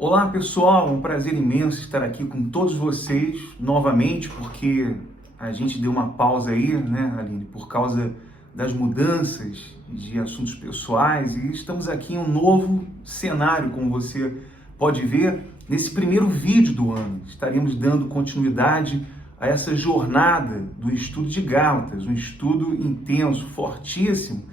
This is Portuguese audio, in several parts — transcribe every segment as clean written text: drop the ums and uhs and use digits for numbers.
Olá pessoal, é um prazer imenso estar aqui com todos vocês novamente, porque a gente deu uma pausa aí, né, Aline, por causa das mudanças de assuntos pessoais e estamos aqui em um novo cenário, como você pode ver, nesse primeiro vídeo do ano. Estaremos dando continuidade a essa jornada do estudo de Gálatas, um estudo intenso, fortíssimo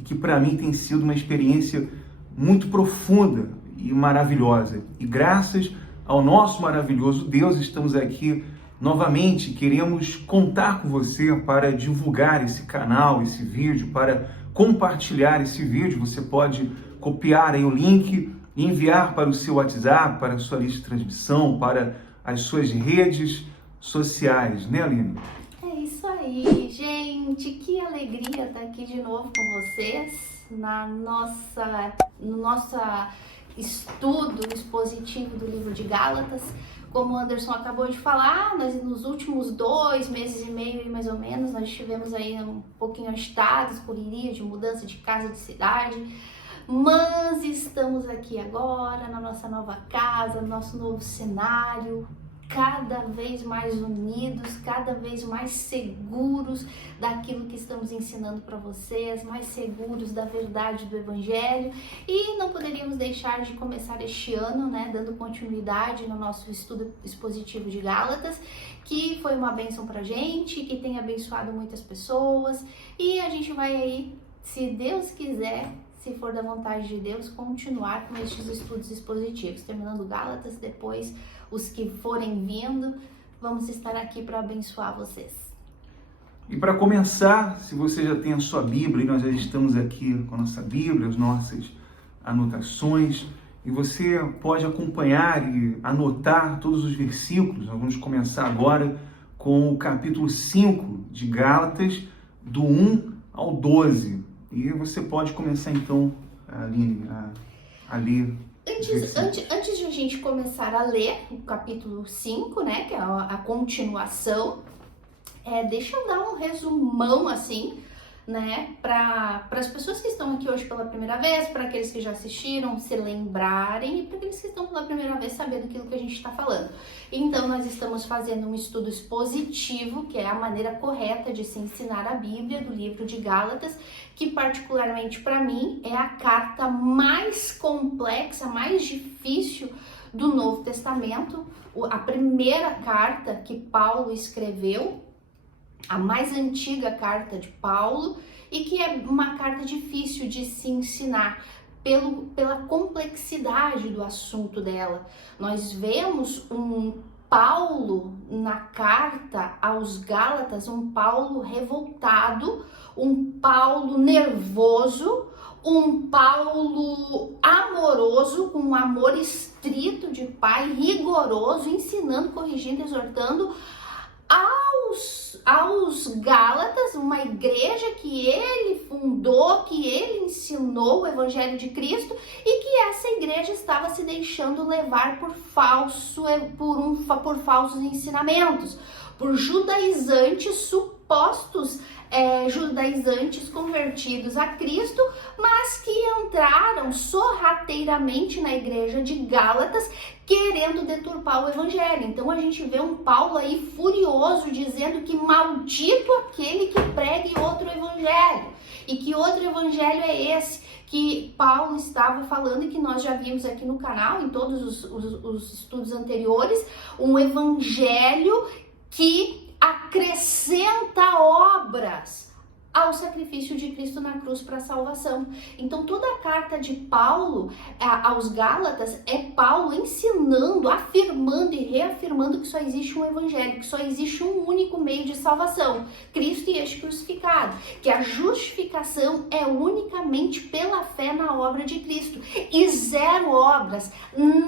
e que para mim tem sido uma experiência muito profunda e maravilhosa. E graças ao nosso maravilhoso Deus, estamos aqui novamente. Queremos contar com você para divulgar esse canal, esse vídeo, para compartilhar esse vídeo. Você pode copiar aí o link e enviar para o seu WhatsApp, para a sua lista de transmissão, para as suas redes sociais, né, Aline? É isso aí, gente, que alegria estar aqui de novo com vocês no nosso estudo expositivo do livro de Gálatas. Como o Anderson acabou de falar, nós nos últimos 2 meses e meio, mais ou menos, nós estivemos aí um pouquinho agitados, correria de mudança de casa, de cidade, mas estamos aqui agora na nossa nova casa, no nosso novo cenário, cada vez mais unidos, cada vez mais seguros daquilo que estamos ensinando para vocês, mais seguros da verdade do Evangelho. E não poderíamos deixar de começar este ano, né, dando continuidade no nosso estudo expositivo de Gálatas, que foi uma bênção pra gente, que tem abençoado muitas pessoas, e a gente vai aí, se Deus quiser, se for da vontade de Deus, continuar com estes estudos expositivos, terminando Gálatas, depois os que forem vindo, vamos estar aqui para abençoar vocês. E para começar, se você já tem a sua Bíblia, e nós já estamos aqui com a nossa Bíblia, as nossas anotações, e você pode acompanhar e anotar todos os versículos. Nós vamos começar agora com o capítulo 5 de Gálatas, do 1 ao 12. E você pode começar então, Aline, a ler. Antes de a gente começar a ler o capítulo 5, né, que é a continuação, deixa eu dar um resumão assim, né, para as pessoas que estão aqui hoje pela primeira vez, para aqueles que já assistiram se lembrarem e para aqueles que estão pela primeira vez sabendo aquilo que a gente está falando. Então, nós estamos fazendo um estudo expositivo, que é a maneira correta de se ensinar a Bíblia, do livro de Gálatas, que particularmente para mim é a carta mais complexa, mais difícil do Novo Testamento, a primeira carta que Paulo escreveu, a mais antiga carta de Paulo, e que é uma carta difícil de se ensinar pela complexidade do assunto dela. Nós vemos um Paulo na carta aos Gálatas, um Paulo revoltado, um Paulo nervoso, um Paulo amoroso, com um amor estrito de pai, rigoroso, ensinando, corrigindo, exortando aos Gálatas, uma igreja que ele fundou, que ele ensinou o Evangelho de Cristo, e que essa igreja estava se deixando levar por falsos ensinamentos, por judaizantes, supostos judaizantes convertidos a Cristo, mas que entraram sorrateiramente na igreja de Gálatas, querendo deturpar o evangelho. Então a gente vê um Paulo aí furioso, dizendo que maldito aquele que pregue outro evangelho. E que outro evangelho é esse que Paulo estava falando e que nós já vimos aqui no canal, em todos os estudos anteriores, um evangelho que acrescenta obras ao sacrifício de Cristo na cruz para a salvação. Então toda a carta de Paulo aos Gálatas é Paulo ensinando, afirmando e reafirmando que só existe um evangelho, que só existe um único meio de salvação, Cristo e este crucificado, que a justificação é unicamente pela fé na obra de Cristo, e zero obras,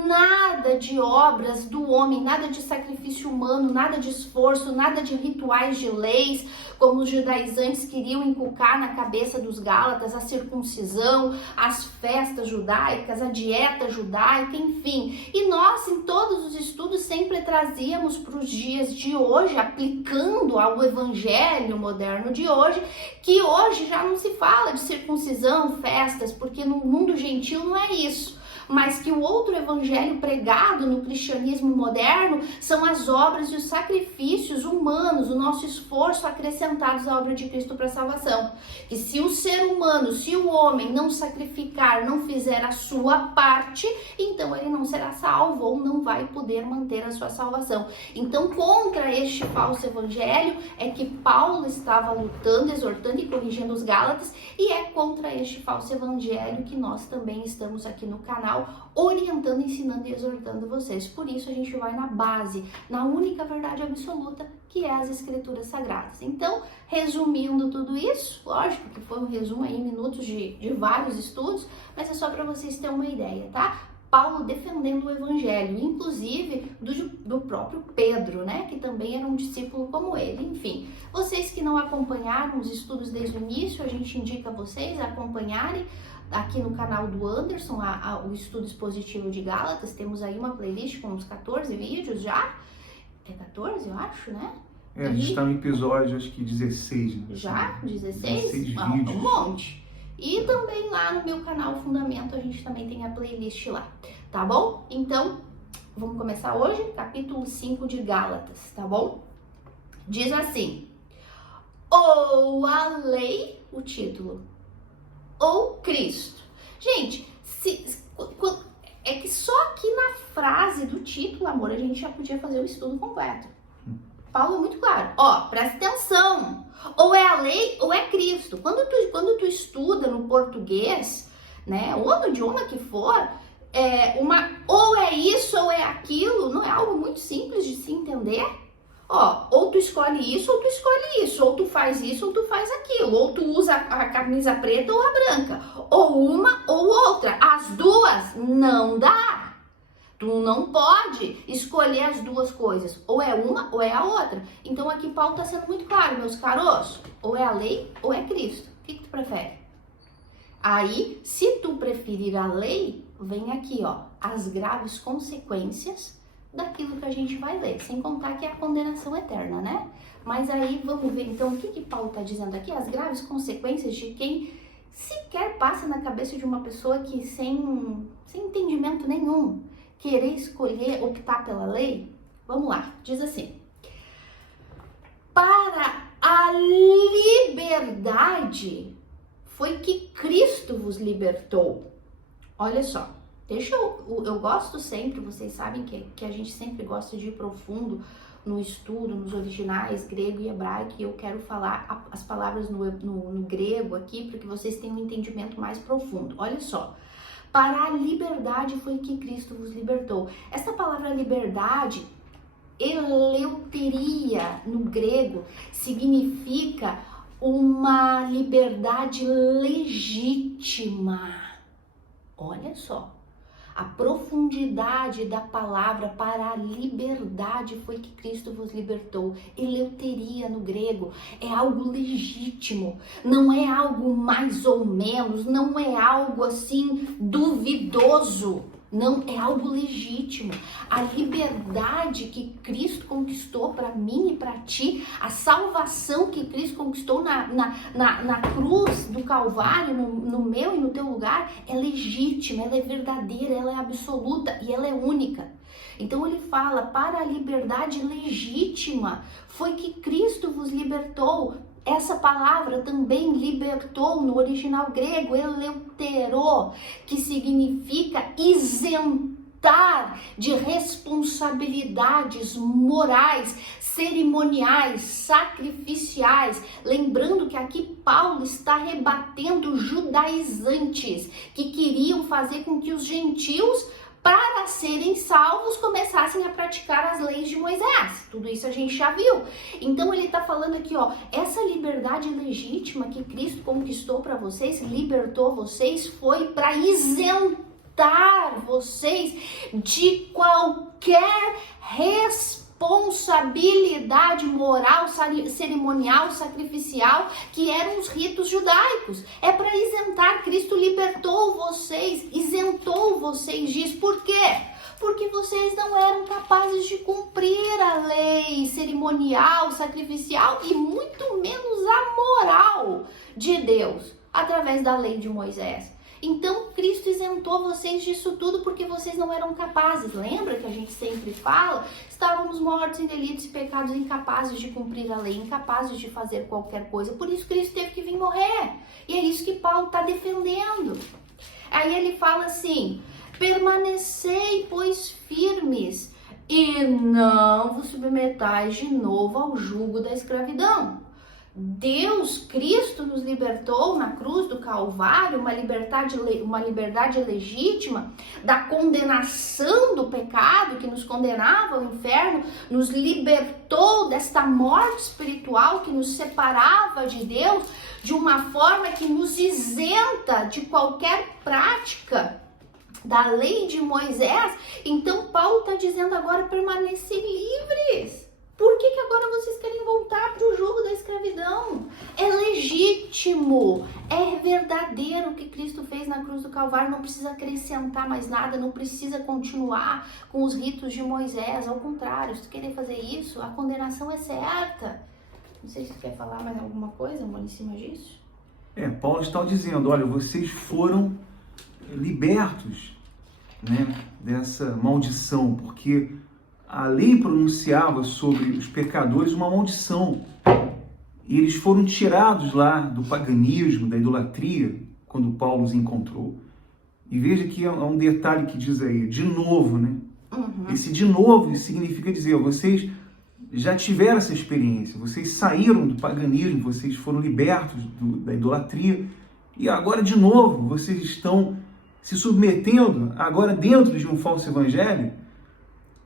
nada de obras do homem, nada de sacrifício humano, nada de esforço, nada de rituais de leis, como os judaizantes queriam inculcar na cabeça dos Gálatas, a circuncisão, as festas judaicas, a dieta judaica, enfim. E nós, em todos os estudos, sempre trazíamos para os dias de hoje, aplicando ao evangelho moderno de hoje, que hoje já não se fala de circuncisão, festas, porque no mundo gentil não é isso. mas que o outro evangelho pregado no cristianismo moderno são as obras e os sacrifícios humanos, o nosso esforço acrescentados à obra de Cristo para a salvação. Que se o ser humano, se o homem não sacrificar, não fizer a sua parte, então ele não será salvo ou não vai poder manter a sua salvação. Então, contra este falso evangelho é que Paulo estava lutando, exortando e corrigindo os Gálatas, e é contra este falso evangelho que nós também estamos aqui no canal orientando, ensinando e exortando vocês. Por isso a gente vai na base, na única verdade absoluta, que é as Escrituras Sagradas. Então, resumindo tudo isso, lógico que foi um resumo aí em minutos de vários estudos, mas é só para vocês terem uma ideia, tá? Paulo defendendo o evangelho, inclusive do próprio Pedro, né, que também era um discípulo como ele. Enfim, vocês que não acompanharam os estudos desde o início, a gente indica vocês a acompanharem aqui no canal do Anderson o estudo expositivo de Gálatas. Temos aí uma playlist com uns 14 vídeos já, é 14 eu acho, né? A gente está no episódio, acho que 16, né? Já? 16? 16 vídeos. Um monte. E também lá no meu canal Fundamento a gente também tem a playlist lá, tá bom? Então, vamos começar hoje, capítulo 5 de Gálatas, tá bom? Diz assim: ou a lei, o título, ou Cristo. Gente, é que só aqui na frase do título, amor, a gente já podia fazer o estudo completo. Paulo é muito claro, ó, presta atenção, ou é a lei ou é Cristo. Quando tu estuda no português, né, ou no idioma que for, ou é isso ou é aquilo, não é algo muito simples de se entender. Ó, ou tu escolhe isso ou tu escolhe isso, ou tu faz isso ou tu faz aquilo, ou tu usa a camisa preta ou a branca, ou uma ou outra, as duas não dá. Tu não pode escolher as duas coisas, ou é uma ou é a outra. Então aqui Paulo está sendo muito claro, meus caros, ou é a lei ou é Cristo. O que tu prefere? Aí, se tu preferir a lei, vem aqui, ó, as graves consequências daquilo que a gente vai ler, sem contar que é a condenação eterna, né? Mas aí vamos ver então o que Paulo está dizendo aqui, as graves consequências de quem sequer passa na cabeça de uma pessoa que sem entendimento nenhum, querer escolher, optar pela lei. Vamos lá, diz assim: para a liberdade foi que Cristo vos libertou. Olha só, eu gosto sempre, vocês sabem que a gente sempre gosta de ir profundo no estudo, nos originais grego e hebraico, e eu quero falar as palavras no grego aqui, para que vocês tenham um entendimento mais profundo. Olha só: para a liberdade foi que Cristo vos libertou. Essa palavra liberdade, eleuteria, no grego, significa uma liberdade legítima. Olha só, a profundidade da palavra, para a liberdade foi que Cristo vos libertou. Eleuteria no grego é algo legítimo, não é algo mais ou menos, não é algo assim duvidoso, não, é algo legítimo. A liberdade que Cristo conquistou para mim e para ti, a salvação que Cristo conquistou na cruz do Calvário, no meu e no teu lugar, é legítima, ela é verdadeira, ela é absoluta e ela é única. Então ele fala, para a liberdade legítima foi que Cristo vos libertou. Essa palavra também libertou no original grego, eleuterou, que significa isentar de responsabilidades morais, cerimoniais, sacrificiais. Lembrando que aqui Paulo está rebatendo judaizantes que queriam fazer com que os gentios, para serem salvos, começassem a praticar as leis de Moisés. Tudo isso a gente já viu. Então ele está falando aqui, ó, essa liberdade legítima que Cristo conquistou para vocês, libertou vocês, foi para isentar vocês de qualquer responsabilidade moral, cerimonial, sacrificial, que eram os ritos judaicos. É para isentar. Cristo libertou vocês, isentou vocês disso. Por quê? Porque vocês não eram capazes de cumprir a lei cerimonial, sacrificial e muito menos a moral de Deus através da lei de Moisés. Então Cristo isentou vocês disso tudo porque vocês não eram capazes. Lembra que a gente sempre fala? Estávamos mortos em delitos e pecados, incapazes de cumprir a lei, incapazes de fazer qualquer coisa. Por isso Cristo teve que vir morrer. E é isso que Paulo está defendendo. Aí ele fala assim: permanecei, pois, firmes, e não vos submetais de novo ao jugo da escravidão. Deus, Cristo, nos libertou na cruz do Calvário, uma liberdade legítima da condenação do pecado que nos condenava ao inferno, nos libertou desta morte espiritual que nos separava de Deus, de uma forma que nos isenta de qualquer prática da lei de Moisés. Então Paulo está dizendo agora: permanecer livres. Por que agora vocês querem voltar para o jugo da escravidão? É legítimo, é verdadeiro o que Cristo fez na cruz do Calvário. Não precisa acrescentar mais nada, não precisa continuar com os ritos de Moisés. Ao contrário, se tu querer fazer isso, a condenação é certa. Não sei se tu quer falar mais alguma coisa, amor, em cima disso. Paulo está dizendo: olha, vocês foram libertos, né, dessa maldição, porque a lei pronunciava sobre os pecadores uma maldição. E eles foram tirados lá do paganismo, da idolatria, quando Paulo os encontrou. E veja que há um detalhe que diz aí, de novo, né? Esse de novo significa dizer: vocês já tiveram essa experiência, vocês saíram do paganismo, vocês foram libertos da idolatria, e agora de novo vocês estão se submetendo, agora dentro de um falso evangelho,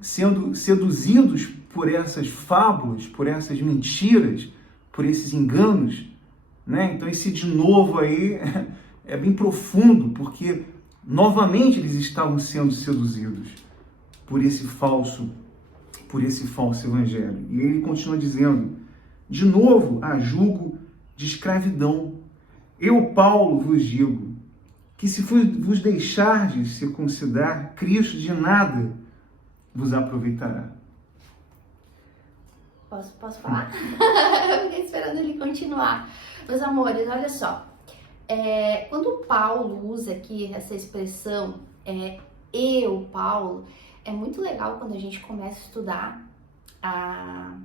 sendo seduzidos por essas fábulas, por essas mentiras, por esses enganos, né? Então esse de novo aí é bem profundo, porque novamente eles estavam sendo seduzidos por esse falso evangelho. E ele continua dizendo: de novo há jugo de escravidão. Eu, Paulo, vos digo que se vos deixardes circuncidar, Cristo de nada vos aproveitará. Posso falar? Eu fiquei esperando ele continuar. Meus amores, olha só. Quando Paulo usa aqui essa expressão, eu, Paulo, é muito legal quando a gente começa a estudar a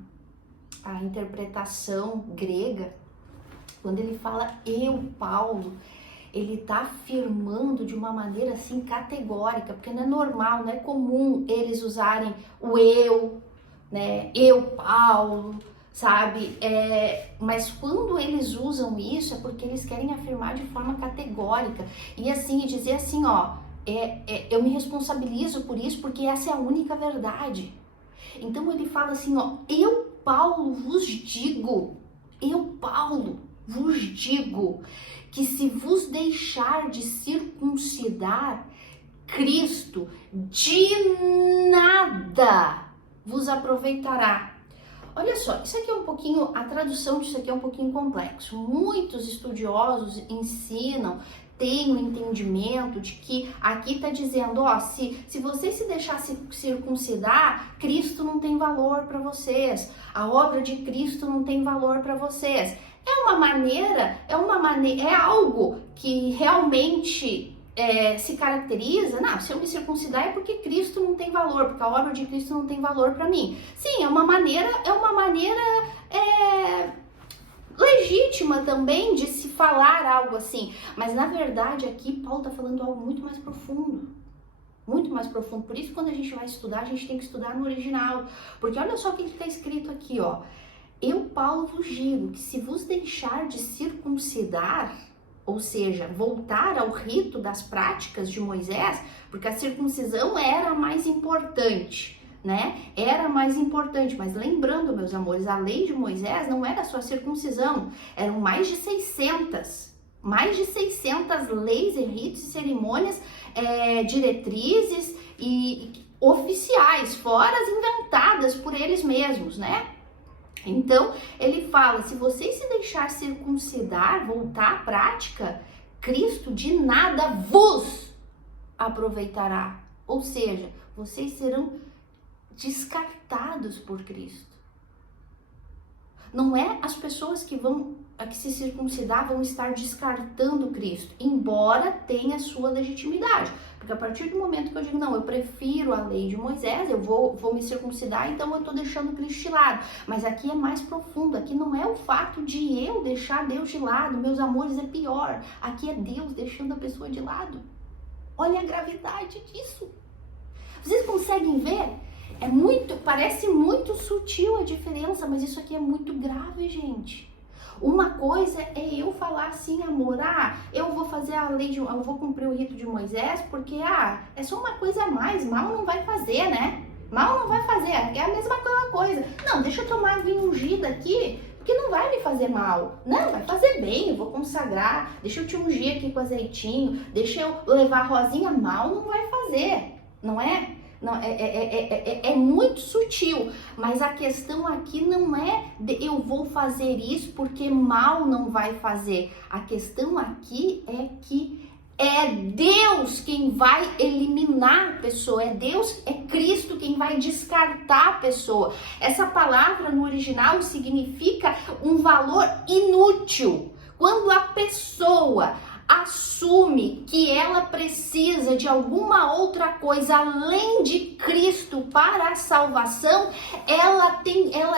interpretação grega. Quando ele fala eu, Paulo, ele está afirmando de uma maneira assim categórica, porque não é normal, não é comum eles usarem o eu, né? Eu, Paulo, sabe? Mas quando eles usam isso é porque eles querem afirmar de forma categórica e assim, dizer assim, ó, eu me responsabilizo por isso porque essa é a única verdade. Então ele fala assim, ó, eu, Paulo, vos digo, que se vos deixar de circuncidar, Cristo de nada vos aproveitará. Olha só, isso aqui é um pouquinho, a tradução disso aqui é um pouquinho complexo. Muitos estudiosos ensinam, têm o entendimento de que aqui está dizendo, ó, se vocês se deixar circuncidar, Cristo não tem valor para vocês, a obra de Cristo não tem valor para vocês. É algo que realmente se caracteriza, não, se eu me circuncidar é porque Cristo não tem valor, porque a obra de Cristo não tem valor para mim. Sim, é uma maneira legítima também de se falar algo assim, mas na verdade aqui Paulo está falando algo muito mais profundo. Muito mais profundo. Por isso, quando a gente vai estudar, a gente tem que estudar no original. Porque olha só o que está escrito aqui, ó. Eu, Paulo, vos digo que se vos deixar de circuncidar, ou seja, voltar ao rito das práticas de Moisés, porque a circuncisão era a mais importante, né? Era a mais importante, mas lembrando, meus amores, a lei de Moisés não era só a circuncisão, eram mais de 600 leis e ritos e cerimônias, diretrizes e oficiais, fora as inventadas por eles mesmos, né? Então, ele fala, se vocês se deixar circuncidar, voltar à prática, Cristo de nada vos aproveitará. Ou seja, vocês serão descartados por Cristo. Não é as pessoas que vão que se circuncidar vão estar descartando Cristo, embora tenha sua legitimidade. Porque a partir do momento que eu digo, não, eu prefiro a lei de Moisés, eu vou me circuncidar, então eu estou deixando Cristo de lado. Mas aqui é mais profundo, aqui não é o fato de eu deixar Deus de lado, meus amores, é pior. Aqui é Deus deixando a pessoa de lado. Olha a gravidade disso. Vocês conseguem ver? Parece muito sutil a diferença, mas isso aqui é muito grave, gente. Uma coisa é eu falar assim, amor, eu vou fazer eu vou cumprir o rito de Moisés, porque, é só uma coisa a mais, mal não vai fazer, né? Mal não vai fazer, é a mesma coisa. Não, deixa eu tomar vinho ungido aqui, porque não vai me fazer mal. Não, vai fazer bem, eu vou consagrar, deixa eu te ungir aqui com azeitinho, deixa eu levar a rosinha, mal não vai fazer, não é? Não, é muito sutil, mas a questão aqui não é eu vou fazer isso porque mal não vai fazer. A questão aqui é que é Deus quem vai eliminar a pessoa, é Cristo quem vai descartar a pessoa. Essa palavra no original significa um valor inútil. Quando a pessoa assume que ela precisa de alguma outra coisa além de Cristo para a salvação, ela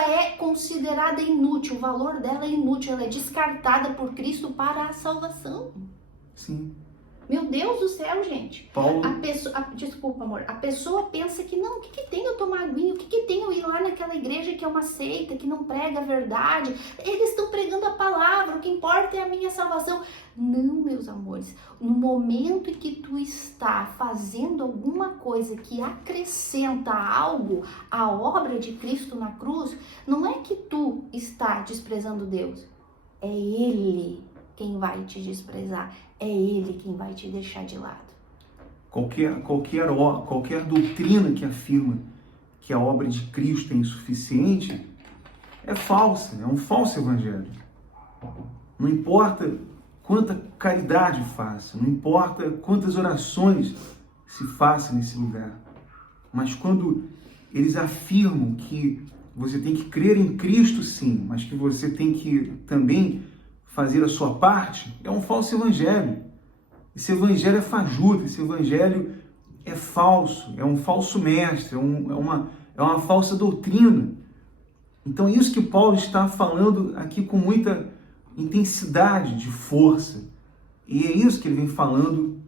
é considerada inútil, o valor dela é inútil, ela é descartada por Cristo para a salvação. Sim. Meu Deus do céu, gente. Paulo... Desculpa, amor. A pessoa pensa que não, o que tem eu tomar aguinha? O que tem eu ir lá naquela igreja que é uma seita, que não prega a verdade? Eles estão pregando a palavra, o que importa é a minha salvação. Não, meus amores. No momento em que tu está fazendo alguma coisa que acrescenta algo à obra de Cristo na cruz, não é que tu está desprezando Deus. É Ele quem vai te desprezar. É Ele quem vai te deixar de lado. Qualquer doutrina que afirma que a obra de Cristo é insuficiente é falsa, é um falso evangelho. Não importa quanta caridade faça, não importa quantas orações se faça nesse lugar, mas quando eles afirmam que você tem que crer em Cristo sim, mas que você tem que também fazer a sua parte, é um falso evangelho. Esse evangelho é fajuto, esse evangelho é falso, é um falso mestre, é uma falsa doutrina. Então é isso que Paulo está falando aqui com muita intensidade, de força. E é isso que ele vem falando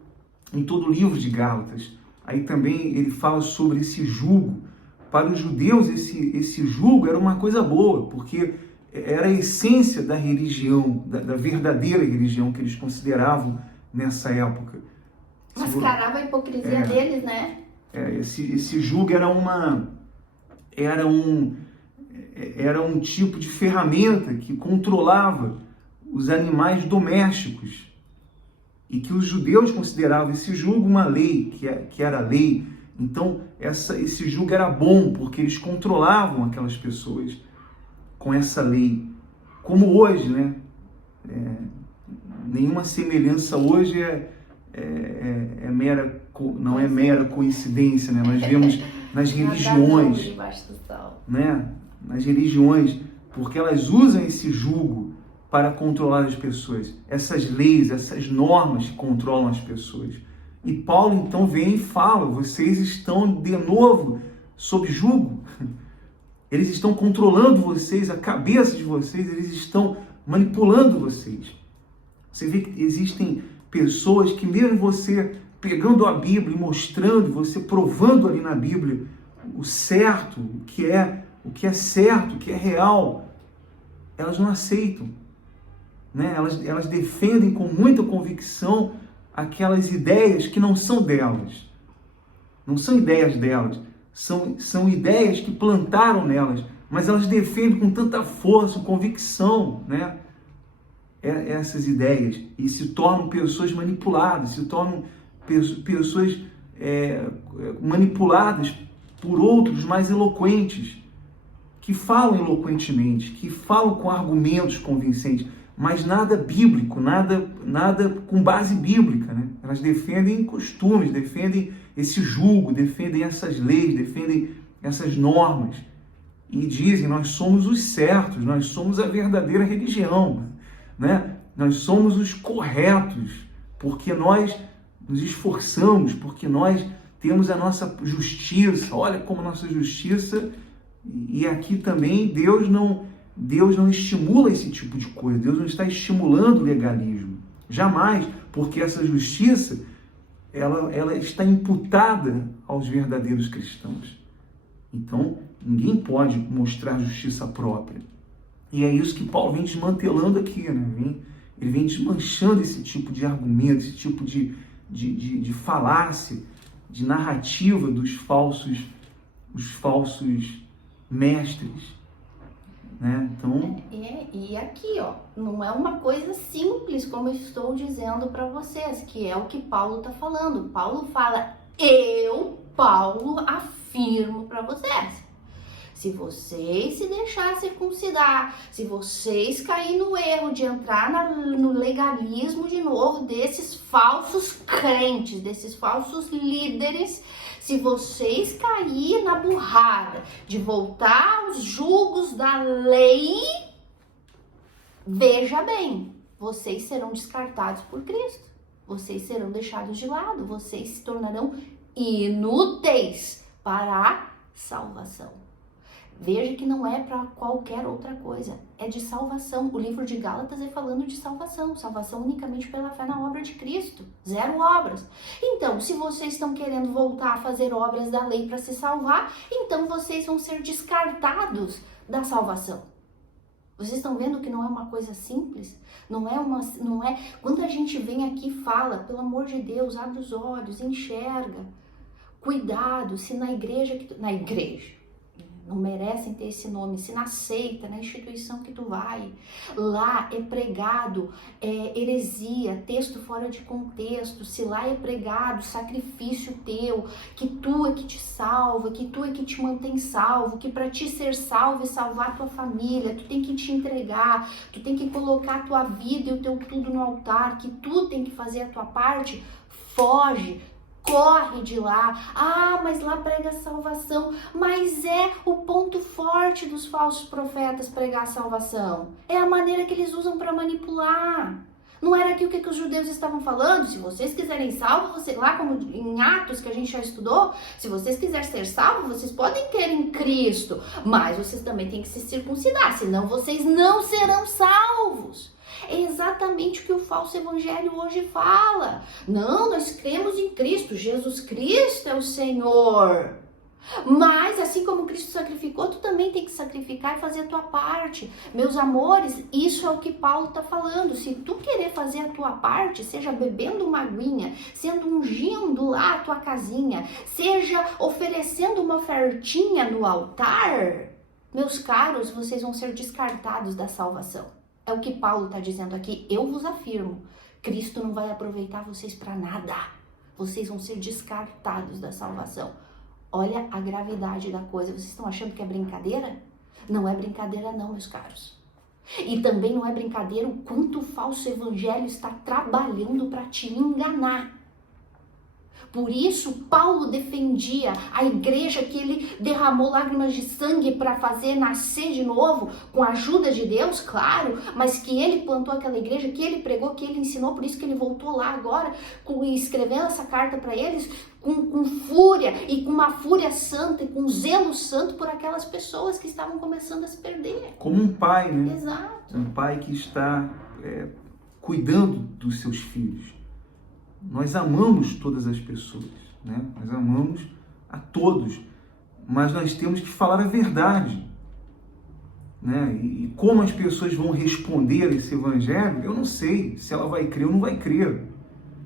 em todo o livro de Gálatas. Aí também ele fala sobre esse jugo. Para os judeus, esse jugo era uma coisa boa, porque era a essência da religião, da verdadeira religião que eles consideravam nessa época. Mascarava a hipocrisia deles, né? Esse jugo era um tipo de ferramenta que controlava os animais domésticos e que os judeus consideravam esse jugo uma lei, que era lei. Então, esse jugo era bom, porque eles controlavam aquelas pessoas com essa lei. Como hoje, né? Nenhuma semelhança hoje não é mera coincidência, né? Nós vemos nas religiões, né? Nas religiões, porque elas usam esse jugo para controlar as pessoas, essas leis, essas normas que controlam as pessoas. E Paulo então vem e fala: vocês estão de novo sob jugo. Eles estão controlando vocês, a cabeça de vocês, eles estão manipulando vocês. Você vê que existem pessoas que, mesmo você pegando a Bíblia e mostrando, você provando ali na Bíblia o certo, o que é certo, o que é real, elas não aceitam, né? Elas defendem com muita convicção aquelas ideias que não são delas. Não são ideias delas. São ideias que plantaram nelas, mas elas defendem com tanta força, convicção, né? Essas ideias, e se tornam pessoas manipuladas, se tornam pessoas manipuladas por outros mais eloquentes, que falam eloquentemente, que falam com argumentos convincentes, mas nada bíblico, nada com base bíblica, né? Elas defendem costumes, defendem esse jugo, defendem essas leis, defendem essas normas e dizem: nós somos os certos, nós somos a verdadeira religião, né? Nós somos os corretos, porque nós nos esforçamos, porque nós temos a nossa justiça. Olha como a nossa justiça, e aqui também Deus não estimula esse tipo de coisa. Deus não está estimulando o legalismo. Jamais, porque essa justiça, ela está imputada aos verdadeiros cristãos. Então, ninguém pode mostrar justiça própria. E é isso que Paulo vem desmantelando aqui, né? Ele vem desmanchando esse tipo de argumento, esse tipo de falácia, de narrativa dos falsos mestres, né? Então... E aqui, ó, não é uma coisa simples, como eu estou dizendo para vocês, que é o que Paulo está falando. Paulo fala, Paulo, afirmo para vocês. Se vocês se deixarem circuncidar, se vocês caírem no erro de entrar no legalismo de novo desses falsos crentes, desses falsos líderes, se vocês caírem na burrada de voltar aos julgos da lei, veja bem, vocês serão descartados por Cristo. Vocês serão deixados de lado, vocês se tornarão inúteis para a salvação. Veja que não é para qualquer outra coisa, é de salvação. O livro de Gálatas é falando de salvação, salvação unicamente pela fé na obra de Cristo, 0 obras. Então, se vocês estão querendo voltar a fazer obras da lei para se salvar, então vocês vão ser descartados da salvação. Vocês estão vendo que não é uma coisa simples? Não é. Quando a gente vem aqui e fala, pelo amor de Deus, abre os olhos, enxerga. Cuidado, se na igreja, não merecem ter esse nome, se na seita, na instituição que tu vai, lá é pregado heresia, texto fora de contexto, se lá é pregado sacrifício teu, que tu é que te salva, que tu é que te mantém salvo, que para ti ser salvo e salvar tua família, tu tem que te entregar, tu tem que colocar a tua vida e o teu tudo no altar, que tu tem que fazer a tua parte, foge. Corre de lá, mas lá prega salvação, mas é o ponto forte dos falsos profetas pregar salvação, é a maneira que eles usam para manipular. Não era aqui o que os judeus estavam falando? Se vocês quiserem salvo, você lá como em Atos que a gente já estudou, se vocês quiserem ser salvos, vocês podem crer em Cristo, mas vocês também têm que se circuncidar, senão vocês não serão salvos. É exatamente o que o falso evangelho hoje fala. Não, nós cremos em Cristo, Jesus Cristo é o Senhor. Mas assim como Cristo sacrificou, tu também tem que sacrificar e fazer a tua parte. Meus amores, isso é o que Paulo está falando. Se tu querer fazer a tua parte, seja bebendo uma aguinha, sendo ungindo lá a tua casinha, seja oferecendo uma ofertinha no altar, meus caros, vocês vão ser descartados da salvação. É o que Paulo está dizendo aqui. Eu vos afirmo, Cristo não vai aproveitar vocês para nada. Vocês vão ser descartados da salvação. Olha a gravidade da coisa. Vocês estão achando que é brincadeira? Não é brincadeira não, meus caros. E também não é brincadeira o quanto o falso evangelho está trabalhando para te enganar. Por isso, Paulo defendia a igreja que ele derramou lágrimas de sangue para fazer nascer de novo, com a ajuda de Deus, claro, mas que ele plantou aquela igreja, que ele pregou, que ele ensinou, por isso que ele voltou lá agora, escrevendo essa carta para eles, com fúria, e com uma fúria santa, e com zelo santo por aquelas pessoas que estavam começando a se perder. Como um pai, né? Exato. Um pai que está cuidando dos seus filhos. Nós amamos todas as pessoas, né? Nós amamos a todos, mas nós temos que falar a verdade, né? E como as pessoas vão responder a esse evangelho, eu não sei se ela vai crer ou não vai crer.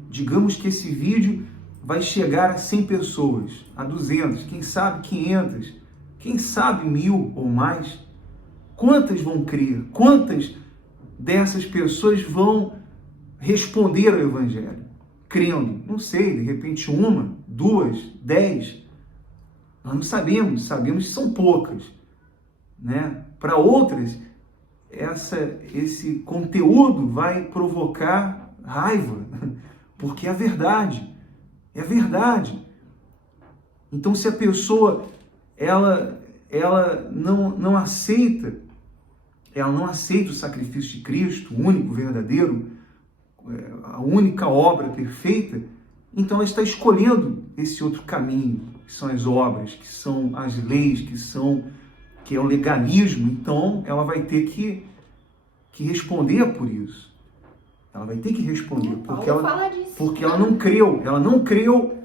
Digamos que esse vídeo vai chegar a 100 pessoas, a 200, quem sabe 500, quem sabe 1000 ou mais. Quantas vão crer? Quantas dessas pessoas vão responder ao evangelho? Crendo, não sei, de repente 1, 2, 10, nós não sabemos que são poucas, né? Para outras, esse conteúdo vai provocar raiva, porque é verdade, Então, se a pessoa, ela não aceita ela não aceita o sacrifício de Cristo, o único, verdadeiro, a única obra perfeita, então ela está escolhendo esse outro caminho, que são as obras, que são as leis, que é o legalismo. Então ela vai ter que responder por isso. Ela vai ter que responder, porque ela não creu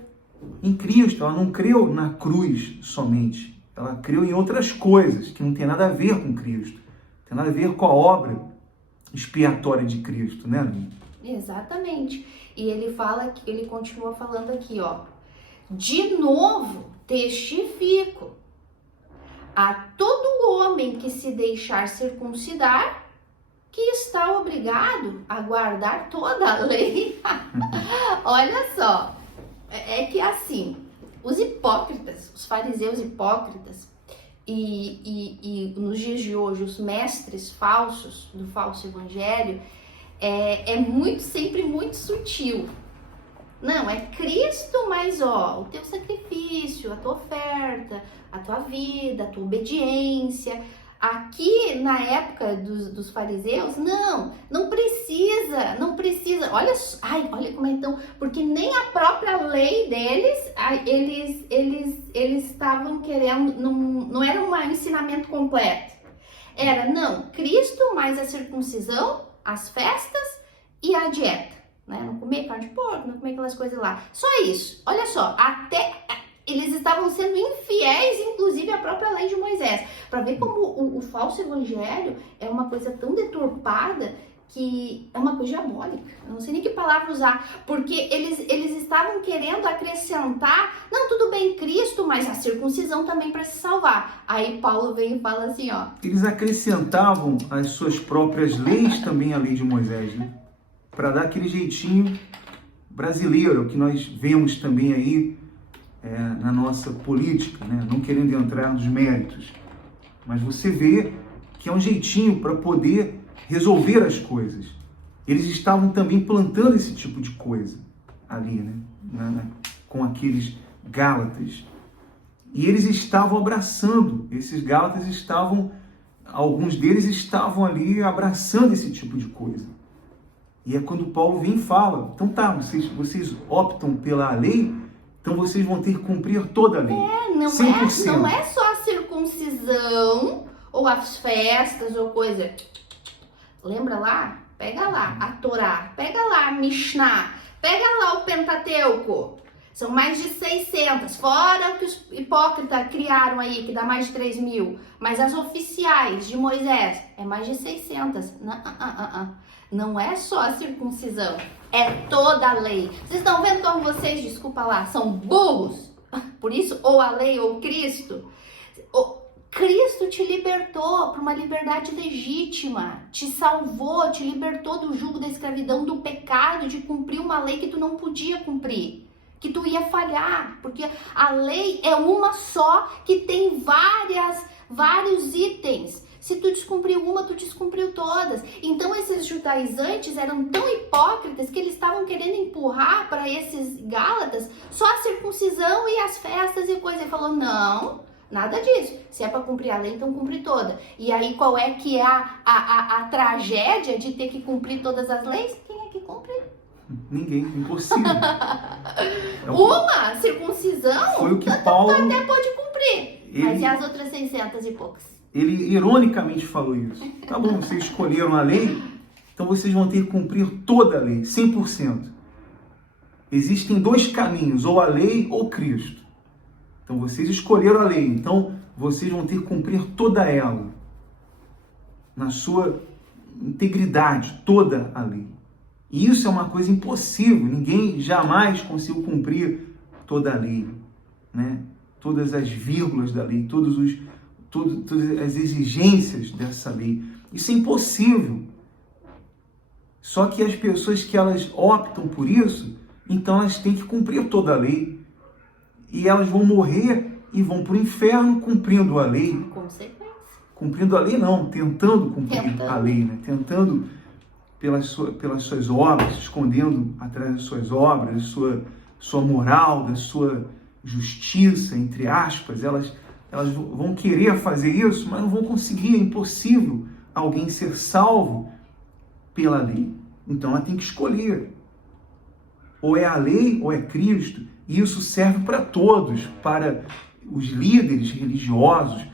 em Cristo, ela não creu na cruz somente. Ela creu em outras coisas que não tem nada a ver com Cristo, tem nada a ver com a obra expiatória de Cristo, né, Aline? Exatamente. E ele continua falando aqui, ó. De novo, testifico a todo homem que se deixar circuncidar, que está obrigado a guardar toda a lei. Olha só, é que assim, os hipócritas, os fariseus hipócritas, e nos dias de hoje, os mestres falsos do falso evangelho, sempre muito sutil. Não, é Cristo, mas ó, o teu sacrifício, a tua oferta, a tua vida, a tua obediência. Aqui, na época dos fariseus, não precisa. Olha como é então, porque nem a própria lei deles, eles estavam querendo, não era um ensinamento completo. Era, Cristo mais a circuncisão, as festas e a dieta, né? Não comer carne de porco, não comer aquelas coisas lá. Só isso. Olha só, até eles estavam sendo infiéis, inclusive à própria lei de Moisés. Para ver como o falso evangelho é uma coisa tão deturpada que é uma coisa diabólica. Eu não sei nem que palavra usar, porque eles estavam querendo acrescentar, tudo bem, Cristo, mas a circuncisão também para se salvar. Aí Paulo vem e fala assim, ó. Eles acrescentavam as suas próprias leis também à lei de Moisés, né? Para dar aquele jeitinho brasileiro que nós vemos também aí na nossa política, né? Não querendo entrar nos méritos, mas você vê que é um jeitinho para poder resolver as coisas. Eles estavam também plantando esse tipo de coisa ali, né? Com aqueles Gálatas. E eles estavam abraçando, esses Gálatas alguns deles estavam ali abraçando esse tipo de coisa. E é quando Paulo vem e fala, então vocês optam pela lei, então vocês vão ter que cumprir toda a lei. Não é só a circuncisão, ou as festas, ou coisa. Lembra lá? Pega lá a Torá, pega lá a Mishnah, pega lá o Pentateuco. São mais de 600, fora o que os hipócritas criaram aí, que dá mais de 3.000. Mas as oficiais de Moisés é mais de 600. Não é só a circuncisão, é toda a lei. Vocês estão vendo como vocês, desculpa lá, são burros? Por isso, ou a lei ou Cristo. Cristo te libertou para uma liberdade legítima, te salvou, te libertou do jugo da escravidão, do pecado, de cumprir uma lei que tu não podia cumprir, que tu ia falhar, porque a lei é uma só que tem vários itens. Se tu descumpriu uma, tu descumpriu todas. Então esses judaizantes eram tão hipócritas que eles estavam querendo empurrar para esses gálatas só a circuncisão e as festas e coisa. Ele falou, não, nada disso. Se é para cumprir a lei, então cumpre toda. E aí qual é que é a tragédia de ter que cumprir todas as leis? Quem é que cumpre? Ninguém, impossível. Uma circuncisão, foi o que Paulo até pode cumprir. Mas e as outras 600 e poucas? Ele ironicamente falou isso. Tá bom, vocês escolheram a lei, então vocês vão ter que cumprir toda a lei, 100%. Existem dois caminhos, ou a lei ou Cristo. Então vocês escolheram a lei, então vocês vão ter que cumprir toda ela, na sua integridade, toda a lei. E isso é uma coisa impossível, ninguém jamais conseguiu cumprir toda a lei, né? Todas as vírgulas da lei, todas as exigências dessa lei. Isso é impossível. Só que as pessoas que elas optam por isso, então elas têm que cumprir toda a lei. E elas vão morrer e vão para o inferno cumprindo a lei. Consequência. Cumprindo a lei não, tentando cumprir a lei, né? Tentando pelas suas obras, escondendo atrás das suas obras, sua moral, da sua justiça, entre aspas. Elas vão querer fazer isso, mas não vão conseguir, é impossível alguém ser salvo pela lei. Então ela tem que escolher. Ou é a lei ou é Cristo. E isso serve para todos, para os líderes religiosos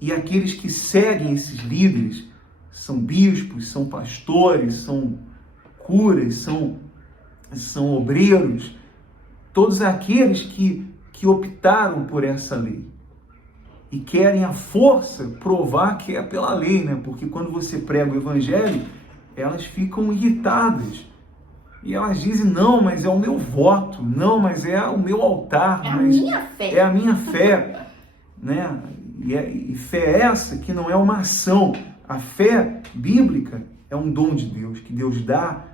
e aqueles que seguem esses líderes. São bispos, são pastores, são curas, são obreiros. Todos aqueles que optaram por essa lei. E querem à força provar que é pela lei, né? Porque quando você prega o evangelho, elas ficam irritadas. E elas dizem, não, mas é o meu voto, não, mas é o meu altar. É a minha fé. É a minha fé. Né? E fé é essa que não é uma ação. A fé bíblica é um dom de Deus, que Deus dá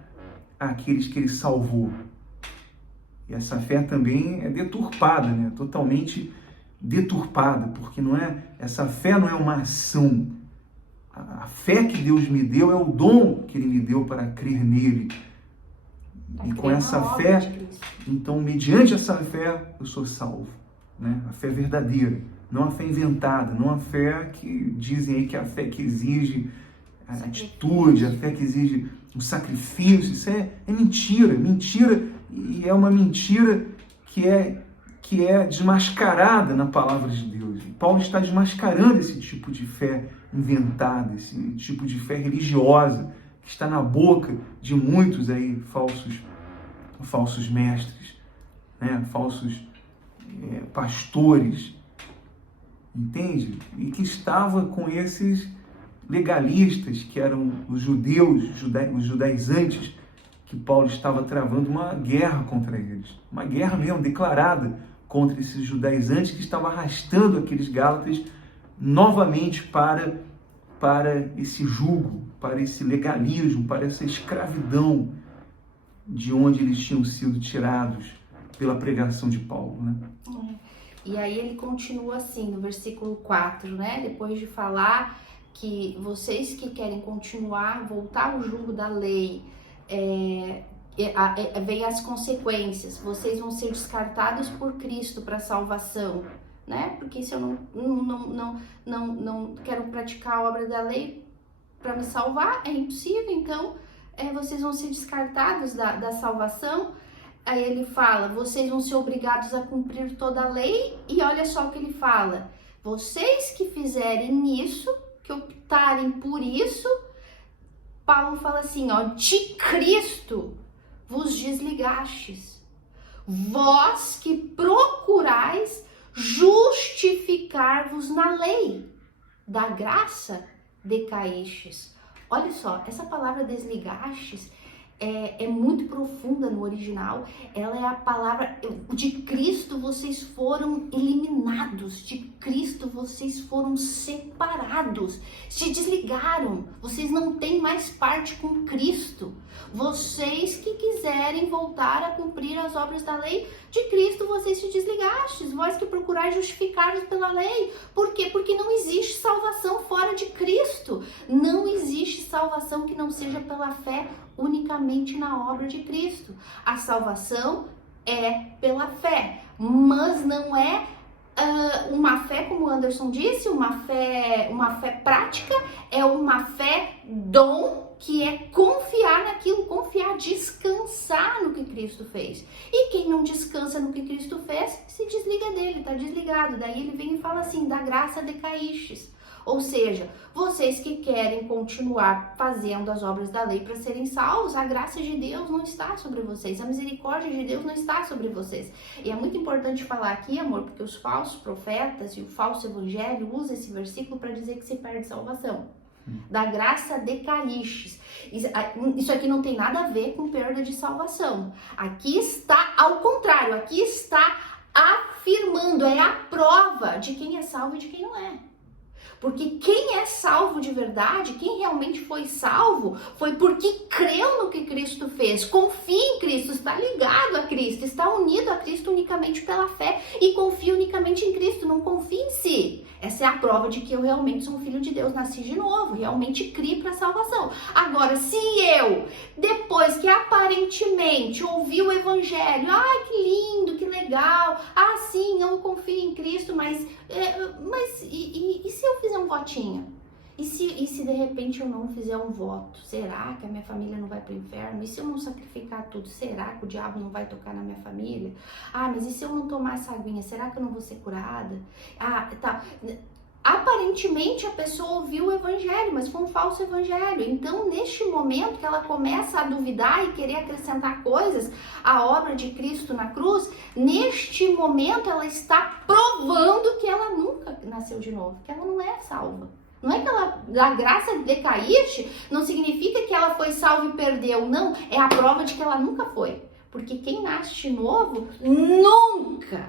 àqueles que Ele salvou. E essa fé também é deturpada, né? Totalmente deturpada, porque essa fé não é uma ação. A fé que Deus me deu é o dom que Ele me deu para crer nele. E com essa fé, então, mediante essa fé, eu sou salvo. Né? A fé verdadeira, não a fé inventada, não a fé que dizem aí que é a fé que exige a atitude, a fé que exige um sacrifício. Isso é mentira, e é uma mentira que é desmascarada na palavra de Deus. E Paulo está desmascarando esse tipo de fé inventada, esse tipo de fé religiosa que está na boca de muitos aí falsos mestres, né? Falsos pastores, entende? E que estava com esses legalistas, que eram os judeus, os judaizantes, que Paulo estava travando uma guerra contra eles. Uma guerra mesmo, declarada contra esses judaizantes que estavam arrastando aqueles gálatas novamente para esse jugo, para esse legalismo, para essa escravidão de onde eles tinham sido tirados pela pregação de Paulo, né? E aí ele continua assim, no versículo 4, né? Depois de falar que vocês que querem continuar, voltar ao jugo da lei, vem as consequências. Vocês vão ser descartados por Cristo para salvação, né? Porque se eu não quero praticar a obra da lei para me salvar, é impossível. Então, vocês vão ser descartados da salvação. Aí ele fala, vocês vão ser obrigados a cumprir toda a lei. E olha só o que ele fala. Vocês que fizerem isso, que optarem por isso, Paulo fala assim, ó, de Cristo vos desligastes. Vós que procurais justificar-vos na lei, da graça decaístes. Olha só, essa palavra desligastes é muito profunda no original. Ela é a palavra de Cristo. Vocês foram eliminados, de Cristo vocês foram separados, se desligaram, vocês não têm mais parte com Cristo. Vocês que quiserem voltar a cumprir as obras da lei, de Cristo vocês se desligastes. Vós que procurais justificar-vos pela lei. Por quê? Porque não existe salvação fora de Cristo. Não existe salvação que não seja pela fé unicamente na obra de Cristo. A salvação é pela fé, mas não é uma fé, como o Anderson disse, uma fé prática, é uma fé dom, que é confiar naquilo, descansar no que Cristo fez. E quem não descansa no que Cristo fez, se desliga dele, tá desligado. Daí ele vem e fala assim, da graça decaístes. Ou seja, vocês que querem continuar fazendo as obras da lei para serem salvos, a graça de Deus não está sobre vocês, a misericórdia de Deus não está sobre vocês. E é muito importante falar aqui, amor, porque os falsos profetas e o falso evangelho usam esse versículo para dizer que se perde salvação. Da graça decaístes. Isso aqui não tem nada a ver com perda de salvação. Aqui está, ao contrário, aqui está afirmando, é a prova de quem é salvo e de quem não é. Porque quem é salvo de verdade, quem realmente foi salvo, foi porque creu no que Cristo fez, confia em Cristo, está ligado a Cristo, está unido a Cristo unicamente pela fé e confia unicamente em Cristo, não confia em si. Essa é a prova de que eu realmente sou um filho de Deus, nasci de novo, realmente criei para a salvação. Agora, se eu, depois que aparentemente ouvi o evangelho, ai que lindo, que legal, sim, eu confio em Cristo, mas e se eu fizer um votinho? E se de repente eu não fizer um voto, será que a minha família não vai para o inferno? E se eu não sacrificar tudo, será que o diabo não vai tocar na minha família? Ah, mas e se eu não tomar essa aguinha, será que eu não vou ser curada? Ah, tá. Aparentemente a pessoa ouviu o evangelho, mas foi um falso evangelho. Então, neste momento que ela começa a duvidar e querer acrescentar coisas à obra de Cristo na cruz, neste momento ela está provando que ela nunca nasceu de novo, que ela não é salva. Não é que ela, da graça decaíste, não significa que ela foi salva e perdeu. Não, é a prova de que ela nunca foi. Porque quem nasce de novo nunca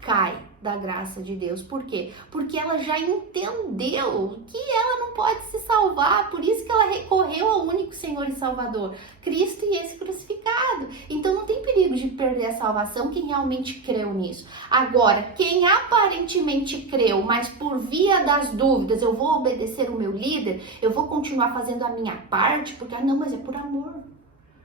cai da graça de Deus. Por quê? Porque ela já entendeu que ela não pode se salvar. Por isso que ela recorreu ao único Senhor e Salvador, Cristo e esse crucificado. Então não tem perigo de perder a salvação quem realmente creu nisso. Agora, quem aparentemente creu, mas por via das dúvidas, eu vou obedecer o meu líder, eu vou continuar fazendo a minha parte, porque, não, mas é por amor.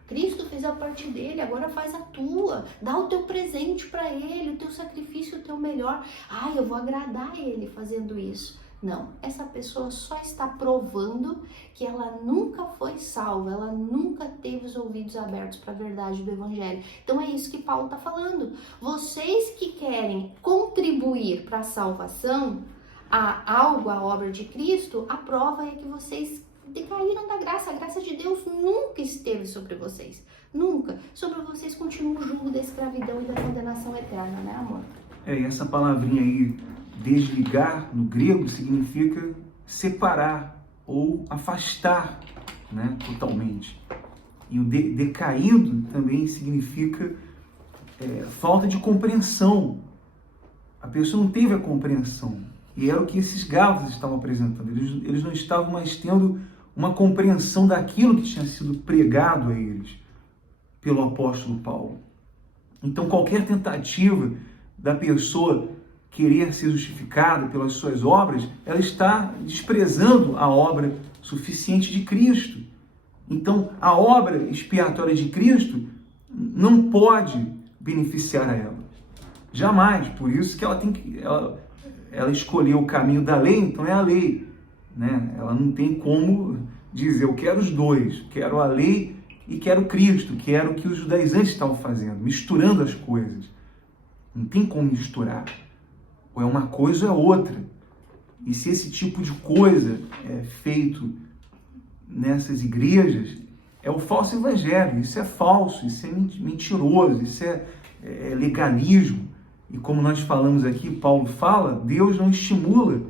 Cristo fez a parte dele, agora faz a tua. Dá o teu presente para ele, o teu sacrifício, o teu melhor. Ah, eu vou agradar ele fazendo isso. Não, essa pessoa só está provando que ela nunca foi salva, ela nunca teve os ouvidos abertos para a verdade do evangelho. Então é isso que Paulo está falando. Vocês que querem contribuir para a salvação, a obra de Cristo, a prova é que vocês decaíram da graça. A graça de Deus nunca esteve sobre vocês. Nunca. Sobre vocês continua o jugo da escravidão e da condenação eterna, né, amor? E essa palavrinha aí, desligar, no grego, significa separar ou afastar, né, totalmente. E o decaído também significa falta de compreensão. A pessoa não teve a compreensão. E era o que esses Gálatas estavam apresentando. Eles não estavam mais tendo uma compreensão daquilo que tinha sido pregado a eles pelo apóstolo Paulo. Então, qualquer tentativa da pessoa querer ser justificada pelas suas obras, ela está desprezando a obra suficiente de Cristo. Então, a obra expiatória de Cristo não pode beneficiar a ela. Jamais. Por isso que ela escolheu o caminho da lei, então é a lei, né? Ela não tem como dizer, eu quero os dois, quero a lei e quero Cristo, quero o que os judaizantes estavam fazendo, misturando as coisas. Não tem como misturar. Ou é uma coisa ou é outra. E se esse tipo de coisa é feito nessas igrejas, é o falso evangelho. Isso é falso, isso é mentiroso, isso é legalismo. E como nós falamos aqui, Paulo fala, Deus não estimula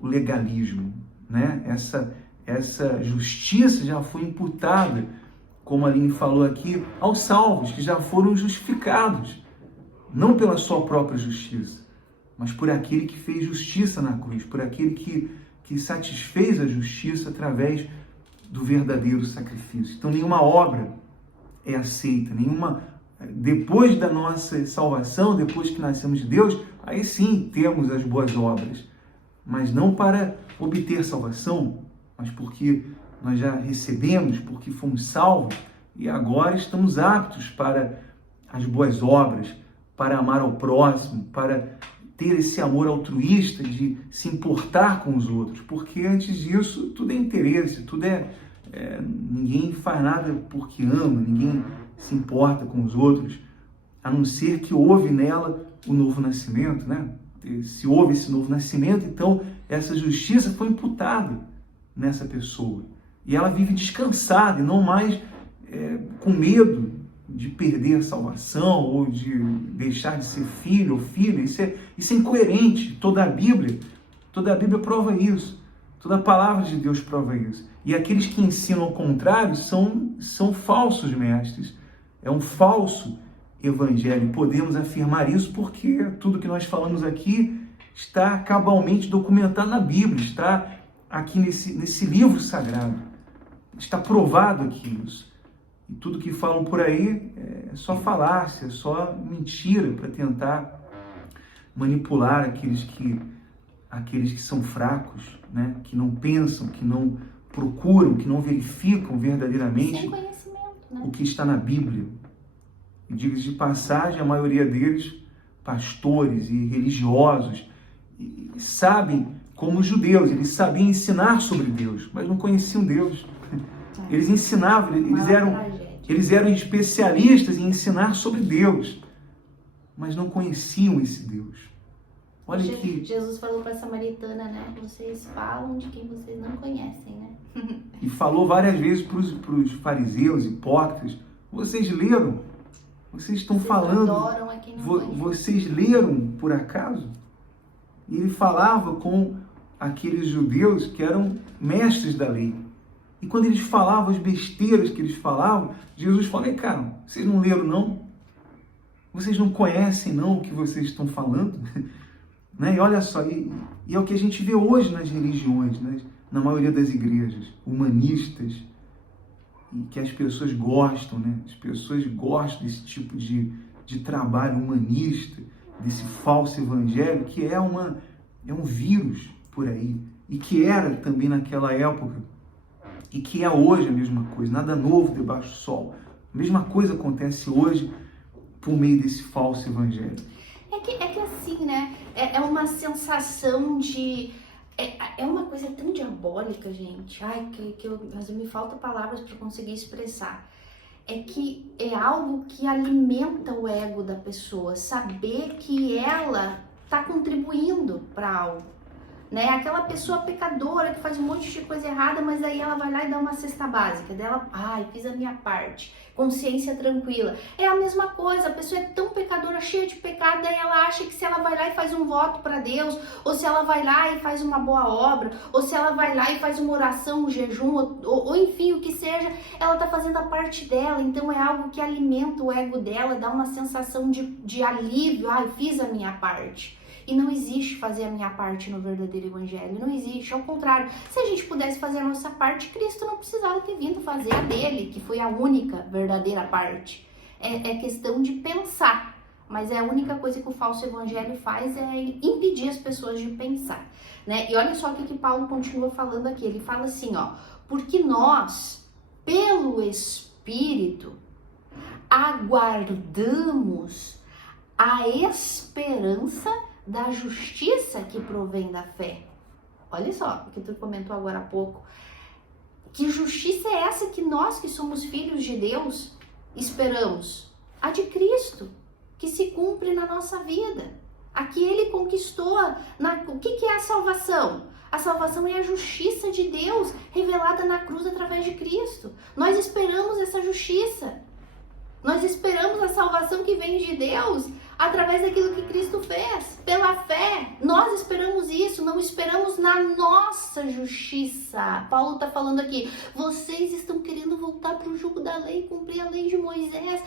o legalismo, né? Essa justiça já foi imputada, como a Aline falou aqui, aos salvos, que já foram justificados, não pela sua própria justiça, mas por aquele que fez justiça na cruz, por aquele que satisfez a justiça através do verdadeiro sacrifício. Então nenhuma obra é aceita, depois da nossa salvação, depois que nascemos de Deus, aí sim temos as boas obras, mas não para obter salvação, mas porque nós já recebemos, porque fomos salvos e agora estamos aptos para as boas obras, para amar ao próximo, para ter esse amor altruísta de se importar com os outros, porque antes disso tudo é interesse, ninguém faz nada porque ama, ninguém se importa com os outros, a não ser que houve nela o novo nascimento, né? Se houve esse novo nascimento, então essa justiça foi imputada nessa pessoa. E ela vive descansada e não mais com medo de perder a salvação ou de deixar de ser filho ou filha. Isso é incoerente. Toda a Bíblia prova isso. Toda a palavra de Deus prova isso. E aqueles que ensinam ao contrário são falsos mestres. É um falso evangelho. Podemos afirmar isso porque tudo que nós falamos aqui está cabalmente documentado na Bíblia, está aqui nesse livro sagrado. Está provado aqui isso. E tudo que falam por aí é só falácia, é só mentira para tentar manipular aqueles que são fracos, né? Que não pensam, que não procuram, que não verificam verdadeiramente o que está na Bíblia. E diga-se de passagem, a maioria deles, pastores e religiosos, sabem como os judeus. Eles sabiam ensinar sobre Deus, mas não conheciam Deus. Eles ensinavam, eles eram especialistas em ensinar sobre Deus, mas não conheciam esse Deus. Olha que Jesus falou para a samaritana, né? Vocês falam de quem vocês não conhecem, né? E falou várias vezes para os fariseus, hipócritas, vocês leram? Vocês estão falando, adoram a quem não conhece. Vocês leram por acaso? E ele falava com aqueles judeus que eram mestres da lei. E quando eles falavam as besteiras que eles falavam, Jesus falou, cara, vocês não leram não? Vocês não conhecem não o que vocês estão falando? Né? E olha só, e é o que a gente vê hoje nas religiões, né? Na maioria das igrejas, humanistas, e que as pessoas gostam, né? As pessoas gostam desse tipo de trabalho humanista, desse falso evangelho, que é um vírus por aí, e que era também naquela época, e que é hoje a mesma coisa, nada novo debaixo do sol. A mesma coisa acontece hoje por meio desse falso evangelho. É que assim, né? É uma sensação de... É uma coisa tão diabólica, gente. Ai, mas me faltam palavras para conseguir expressar. É que é algo que alimenta o ego da pessoa. Saber que ela está contribuindo para algo. Né? Aquela pessoa pecadora que faz um monte de coisa errada, mas aí ela vai lá e dá uma cesta básica dela, fiz a minha parte, consciência tranquila. É a mesma coisa, a pessoa é tão pecadora, cheia de pecado, daí ela acha que se ela vai lá e faz um voto para Deus, ou se ela vai lá e faz uma boa obra, ou se ela vai lá e faz uma oração, um jejum, ou enfim, o que seja, ela tá fazendo a parte dela. Então é algo que alimenta o ego dela, dá uma sensação de alívio, fiz a minha parte. E não existe fazer a minha parte no verdadeiro evangelho, não existe, ao contrário. Se a gente pudesse fazer a nossa parte, Cristo não precisava ter vindo fazer a dele, que foi a única verdadeira parte. É questão de pensar, mas a única coisa que o falso evangelho faz é impedir as pessoas de pensar, né? E olha só o que Paulo continua falando aqui, ele fala assim, porque nós, pelo Espírito, aguardamos a esperança da justiça que provém da fé. Olha só o que tu comentou agora há pouco. Que justiça é essa que nós que somos filhos de Deus esperamos? A de Cristo, que se cumpre na nossa vida. A que Ele conquistou. O que é a salvação? A salvação é a justiça de Deus revelada na cruz através de Cristo. Nós esperamos essa justiça. Nós esperamos a salvação que vem de Deus através daquilo que Cristo fez, pela fé. Nós esperamos isso, não esperamos na nossa justiça. Paulo está falando aqui, vocês estão querendo voltar para o jugo da lei, cumprir a lei de Moisés.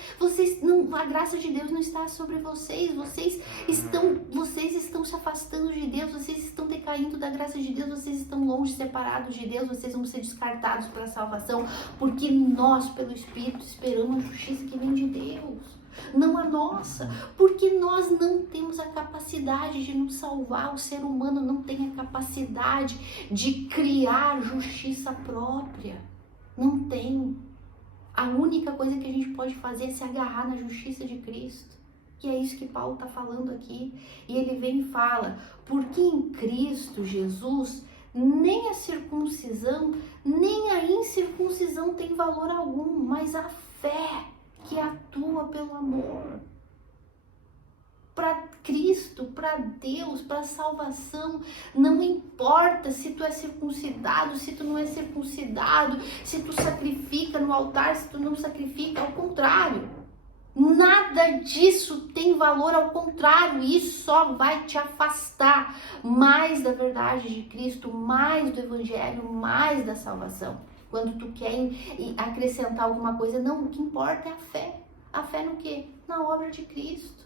A graça de Deus não está sobre vocês. Vocês estão se afastando de Deus, vocês estão decaindo da graça de Deus, vocês estão longe, separados de Deus, vocês vão ser descartados para a salvação, porque nós, pelo Espírito, esperamos a justiça que vem de Deus. Não a nossa, porque nós não temos a capacidade de nos salvar. O ser humano não tem a capacidade de criar justiça própria, não tem. A única coisa que a gente pode fazer é se agarrar na justiça de Cristo, que é isso que Paulo está falando aqui. E ele vem e fala, porque em Cristo Jesus nem a circuncisão nem a incircuncisão tem valor algum, mas a fé que atua pelo amor. Para Cristo, para Deus, para a salvação, não importa se tu é circuncidado, se tu não é circuncidado, se tu sacrifica no altar, se tu não sacrifica, ao contrário. Nada disso tem valor, ao contrário, isso só vai te afastar mais da verdade de Cristo, mais do Evangelho, mais da salvação. Quando tu quer acrescentar alguma coisa, não, o que importa é a fé. A fé no quê? Na obra de Cristo.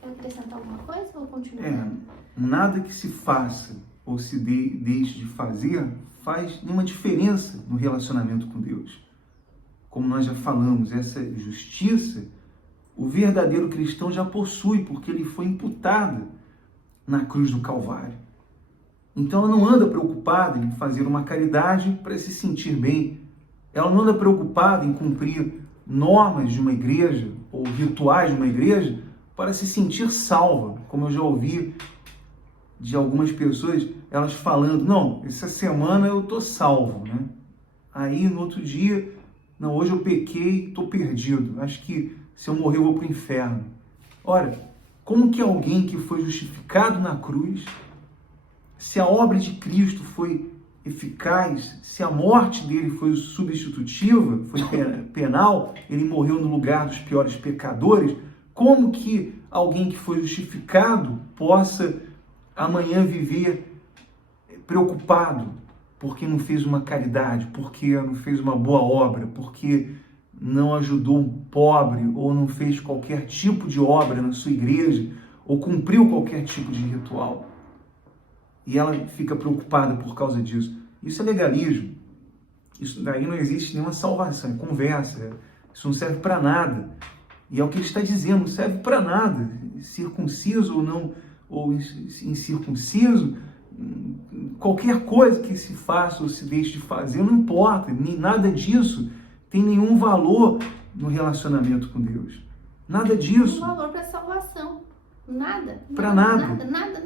Quer acrescentar alguma coisa ou continuar? Nada que se faça ou se deixe de fazer faz nenhuma diferença no relacionamento com Deus. Como nós já falamos, essa justiça, o verdadeiro cristão já possui, porque ele foi imputado na cruz do Calvário. Então ela não anda preocupada em fazer uma caridade para se sentir bem. Ela não anda preocupada em cumprir normas de uma igreja ou rituais de uma igreja para se sentir salva, como eu já ouvi de algumas pessoas, elas falando, não, essa semana eu tô salvo, né? Aí no outro dia, não, hoje eu pequei, tô perdido, acho que se eu morrer eu vou pro inferno. Ora, como que alguém que foi justificado na cruz, se a obra de Cristo foi eficaz, se a morte dele foi substitutiva, foi penal, ele morreu no lugar dos piores pecadores, como que alguém que foi justificado possa amanhã viver preocupado porque não fez uma caridade, porque não fez uma boa obra, porque não ajudou um pobre ou não fez qualquer tipo de obra na sua igreja ou cumpriu qualquer tipo de ritual? E ela fica preocupada por causa disso. Isso é legalismo. Isso daí não existe nenhuma salvação, é conversa. Isso não serve para nada. E é o que ele está dizendo, não serve para nada. Circunciso ou não, ou incircunciso, qualquer coisa que se faça ou se deixe de fazer, não importa. Nem nada disso tem nenhum valor no relacionamento com Deus. Nada disso. Nenhum valor para a salvação. Nada. Para nada. Nada.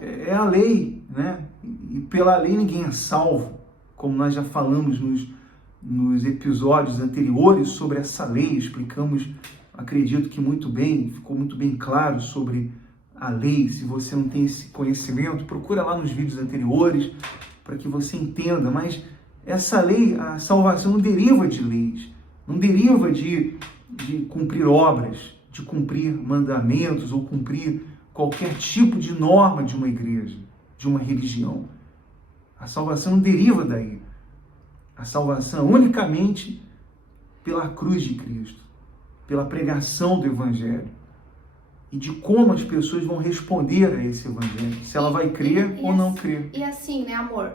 É a lei, né? E pela lei ninguém é salvo, como nós já falamos nos episódios anteriores sobre essa lei, explicamos, acredito que muito bem, ficou muito bem claro sobre a lei. Se você não tem esse conhecimento, procura lá nos vídeos anteriores para que você entenda. Mas essa lei, a salvação não deriva de leis, não deriva de cumprir obras, de cumprir mandamentos ou cumprir qualquer tipo de norma de uma igreja, de uma religião. A salvação não deriva daí. A salvação unicamente pela cruz de Cristo, pela pregação do Evangelho e de como as pessoas vão responder a esse Evangelho, se ela vai crer ou não crer. E assim, né, amor,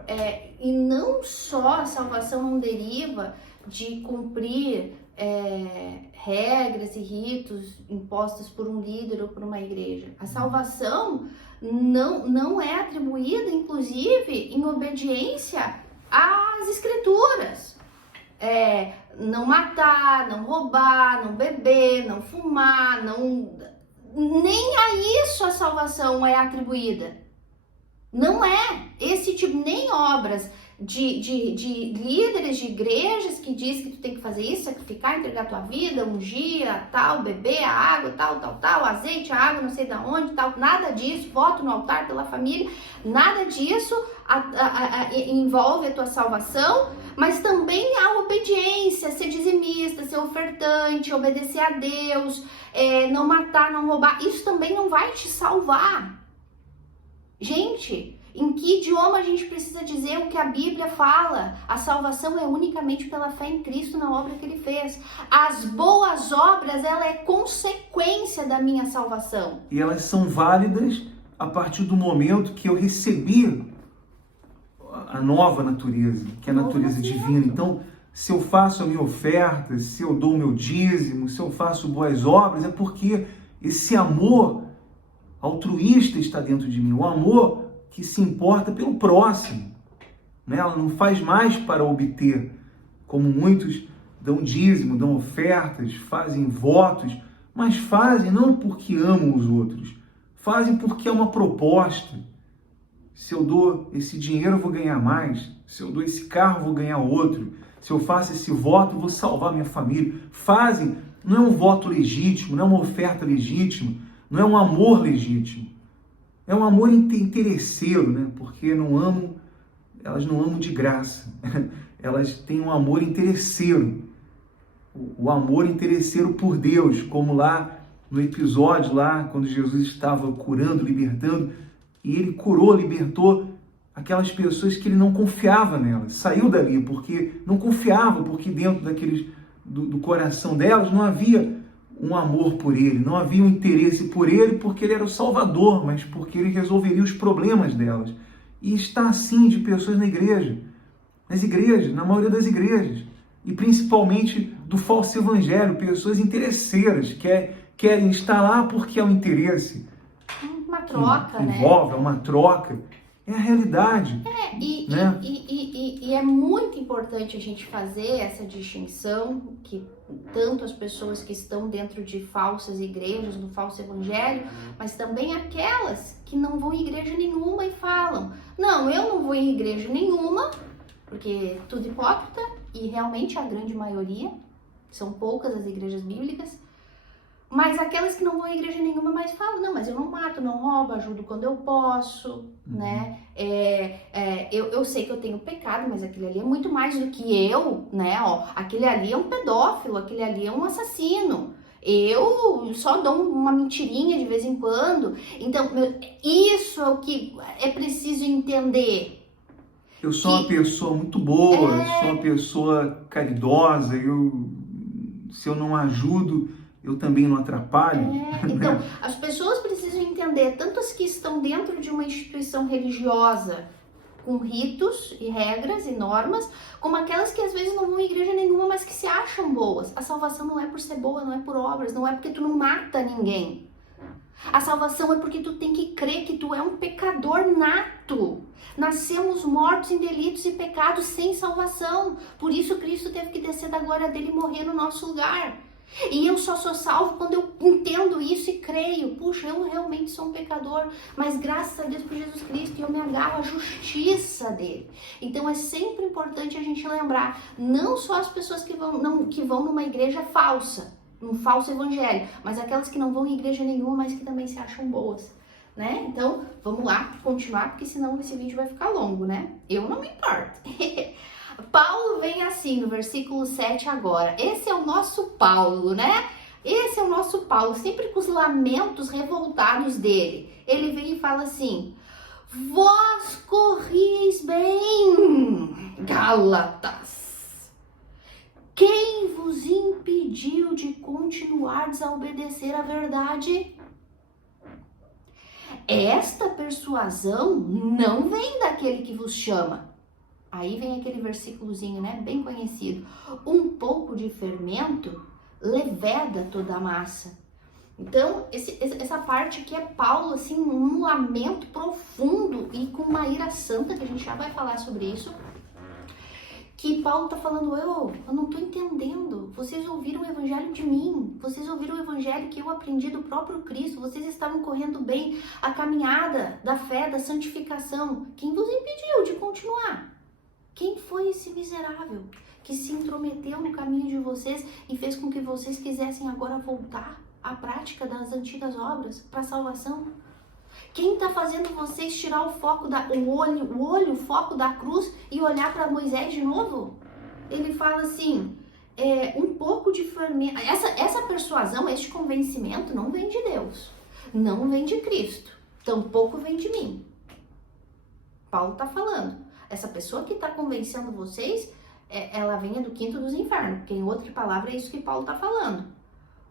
e não só a salvação não deriva de cumprir regras e ritos impostos por um líder ou por uma igreja. A salvação não é atribuída, inclusive, em obediência às Escrituras. Não matar, não roubar, não beber, não fumar, nem a isso a salvação é atribuída. Não é esse tipo, nem obras de líderes de igrejas que diz que tu tem que fazer isso, sacrificar, entregar tua vida, ungir, tal, beber a água, tal, azeite, a água, não sei de onde, tal, nada disso, voto no altar pela família, nada disso envolve a tua salvação, mas também a obediência, ser dizimista, ser ofertante, obedecer a Deus, não matar, não roubar, isso também não vai te salvar. Gente, em que idioma a gente precisa dizer o que a Bíblia fala? A salvação é unicamente pela fé em Cristo na obra que Ele fez. As boas obras, ela é consequência da minha salvação. E elas são válidas a partir do momento que eu recebi a nova natureza, que é a natureza divina. Então, se eu faço a minha oferta, se eu dou o meu dízimo, se eu faço boas obras, é porque esse amor altruísta está dentro de mim, o amor que se importa pelo próximo, né? Ela não faz mais para obter, como muitos dão dízimo, dão ofertas, fazem votos, mas fazem não porque amam os outros, fazem porque é uma proposta. Se eu dou esse dinheiro, eu vou ganhar mais. Se eu dou esse carro, eu vou ganhar outro. Se eu faço esse voto, eu vou salvar minha família. Fazem, não é um voto legítimo, não é uma oferta legítima, não é um amor legítimo. É um amor interesseiro, né? Porque elas não amam de graça. Elas têm um amor interesseiro. O amor interesseiro por Deus, como lá no episódio, lá quando Jesus estava curando, libertando, e ele curou, libertou aquelas pessoas que ele não confiava nelas. Saiu dali porque não confiava, porque dentro do coração delas não havia um amor por ele, não havia um interesse por ele porque ele era o Salvador, mas porque ele resolveria os problemas delas. E está assim de pessoas na igreja, nas igrejas, na maioria das igrejas, e principalmente do falso evangelho, pessoas interesseiras, que querem estar lá porque é um interesse. Uma troca, que envolve, é uma troca. É a realidade. Né? E é muito importante a gente fazer essa distinção, que tanto as pessoas que estão dentro de falsas igrejas, do falso evangelho, mas também aquelas que não vão em igreja nenhuma e falam, não, eu não vou em igreja nenhuma, porque tudo hipócrita, e realmente a grande maioria, são poucas as igrejas bíblicas, mas aquelas que não vão à igreja nenhuma, mas falam, não, mas eu não mato, não roubo, ajudo quando eu posso, né? Eu sei que eu tenho pecado, mas aquele ali é muito mais do que eu, né? Ó, aquele ali é um pedófilo, aquele ali é um assassino. Eu só dou uma mentirinha de vez em quando. Então, isso é o que é preciso entender. Eu sou uma pessoa muito boa, sou uma pessoa caridosa, se eu não ajudo, eu também não atrapalho. Então, as pessoas precisam entender, tanto as que estão dentro de uma instituição religiosa, com ritos e regras e normas, como aquelas que às vezes não vão à igreja nenhuma, mas que se acham boas. A salvação não é por ser boa, não é por obras, não é porque tu não mata ninguém. A salvação é porque tu tem que crer que tu é um pecador nato. Nascemos mortos em delitos e pecados sem salvação. Por isso Cristo teve que descer da glória dele e morrer no nosso lugar. E eu só sou salvo quando eu entendo isso e creio. Puxa, eu realmente sou um pecador, mas graças a Deus por Jesus Cristo, e eu me agarro à justiça dele. Então é sempre importante a gente lembrar, não só as pessoas que vão numa igreja falsa, um falso evangelho, mas aquelas que não vão em igreja nenhuma, mas que também se acham boas, né? Então, vamos lá, continuar, porque senão esse vídeo vai ficar longo, né? Eu não me importo. Paulo vem assim no versículo 7 agora. Esse é o nosso Paulo, né? Esse é o nosso Paulo, sempre com os lamentos revoltados dele. Ele vem e fala assim: vós corrieis bem, Gálatas. Quem vos impediu de continuardes a obedecer à verdade? Esta persuasão não vem daquele que vos chama. Aí vem aquele versículozinho, né, bem conhecido. Um pouco de fermento leveda toda a massa. Então, essa parte aqui é Paulo, assim, um lamento profundo e com uma ira santa, que a gente já vai falar sobre isso. Que Paulo tá falando, eu não tô entendendo. Vocês ouviram o evangelho de mim. Vocês ouviram o evangelho que eu aprendi do próprio Cristo. Vocês estavam correndo bem a caminhada da fé, da santificação. Quem vos impediu de continuar? Quem foi esse miserável que se intrometeu no caminho de vocês e fez com que vocês quisessem agora voltar à prática das antigas obras para a salvação? Quem está fazendo vocês tirar o foco o foco da cruz e olhar para Moisés de novo? Ele fala assim, um pouco de fermento. Essa persuasão, este convencimento não vem de Deus, não vem de Cristo, tampouco vem de mim. Paulo está falando. Essa pessoa que está convencendo vocês, ela vem do quinto dos infernos, porque em outra palavra é isso que Paulo está falando.